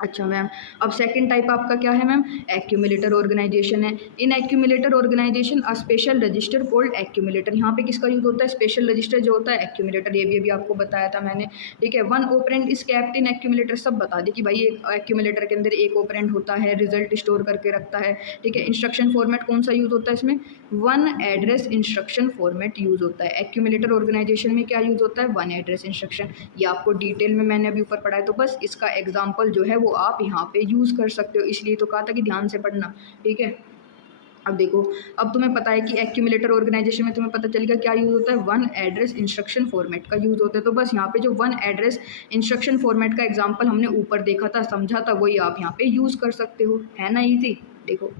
अच्छा मैम, अब सेकंड टाइप आपका क्या है मैम, एक्यूमुलेटर ऑर्गेनाइजेशन है। In accumulator organization a special register called accumulator, यहाँ पे किसका यूज होता है, स्पेशल रजिस्टर जो होता है एक्यूमुलेटर, ये भी अभी आपको बताया था मैंने। ठीक है, one operand is kept in accumulator, सब बता दी कि भाई एक एक्यूमुलेटर के अंदर एक ऑपरेंड होता है, रिजल्ट स्टोर करके रखता है। ठीक है, इंस्ट्रक्शन फॉर्मेट कौन सा यूज होता है इसमें, one address instruction format use होता है। एक्यूमुलेटर ऑर्गेनाइजेशन में क्या यूज होता है, वन एड्रेस इंस्ट्रक्शन। ये आपको डिटेल में मैंने अभी ऊपर पढ़ा है, तो बस इसका एग्जाम्पल जो है वो आप यहाँ पे यूज़ कर सकते हो, इसलिए तो कहा था कि ध्यान से पढ़ना। ठीक है, अब देखो, अब तुम्हें पता है कि एक्यूमुलेटर ऑर्गेनाइजेशन में तुम्हें पता चलेगा क्या यूज़ होता है, वन एड्रेस इंस्ट्रक्शन फॉर्मेट का यूज़ होता है। तो बस यहाँ पे जो वन एड्रेस इंस्ट्रक्शन फॉर्मेट का एग्जांपल हमने ऊपर देखा था, समझा था, वही आप यहाँ पे यूज़ कर सकते हो, है ना इजी। देखो,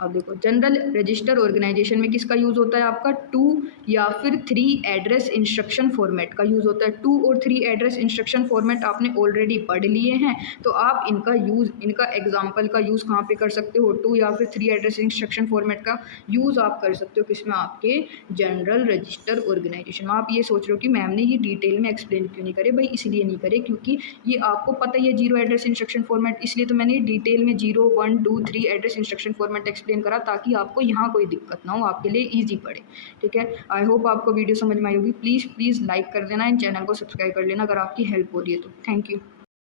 अब देखो, जनरल रजिस्टर ऑर्गेनाइजेशन में किसका यूज़ होता है, आपका टू या फिर थ्री एड्रेस इंस्ट्रक्शन फॉर्मेट का यूज़ होता है। टू और थ्री एड्रेस इंस्ट्रक्शन फॉर्मेट आपने ऑलरेडी पढ़ लिए हैं, तो आप इनका एग्जाम्पल का यूज़ कहाँ पे कर सकते हो, टू या फिर थ्री एड्रेस इंस्ट्रक्शन फॉर्मेट का यूज़ आप कर सकते हो किसमें, आपके जनरल रजिस्टर ऑर्गेनाइजेशन में। आप ये सोच रहे हो कि मैम ने ये डिटेल में एक्सप्लेन क्यों नहीं करे, भाई इसलिए नहीं करे क्योंकि ये आपको पता ही है जीरो एड्रेस इंस्ट्रक्शन फॉर्मेट, इसलिए तो मैंने डिटेल में 0 1 2 3 एड्रेस इंस्ट्रक्शन फॉर्मेट एक्सप्लेन करा ताकि आपको यहाँ कोई दिक्कत ना हो, आपके लिए ईजी पड़े। ठीक है, आई होप आपको वीडियो समझ में आई होगी। प्लीज़ लाइक कर देना, इन चैनल को सब्सक्राइब कर लेना अगर आपकी हेल्प हो रही है तो। Thank you.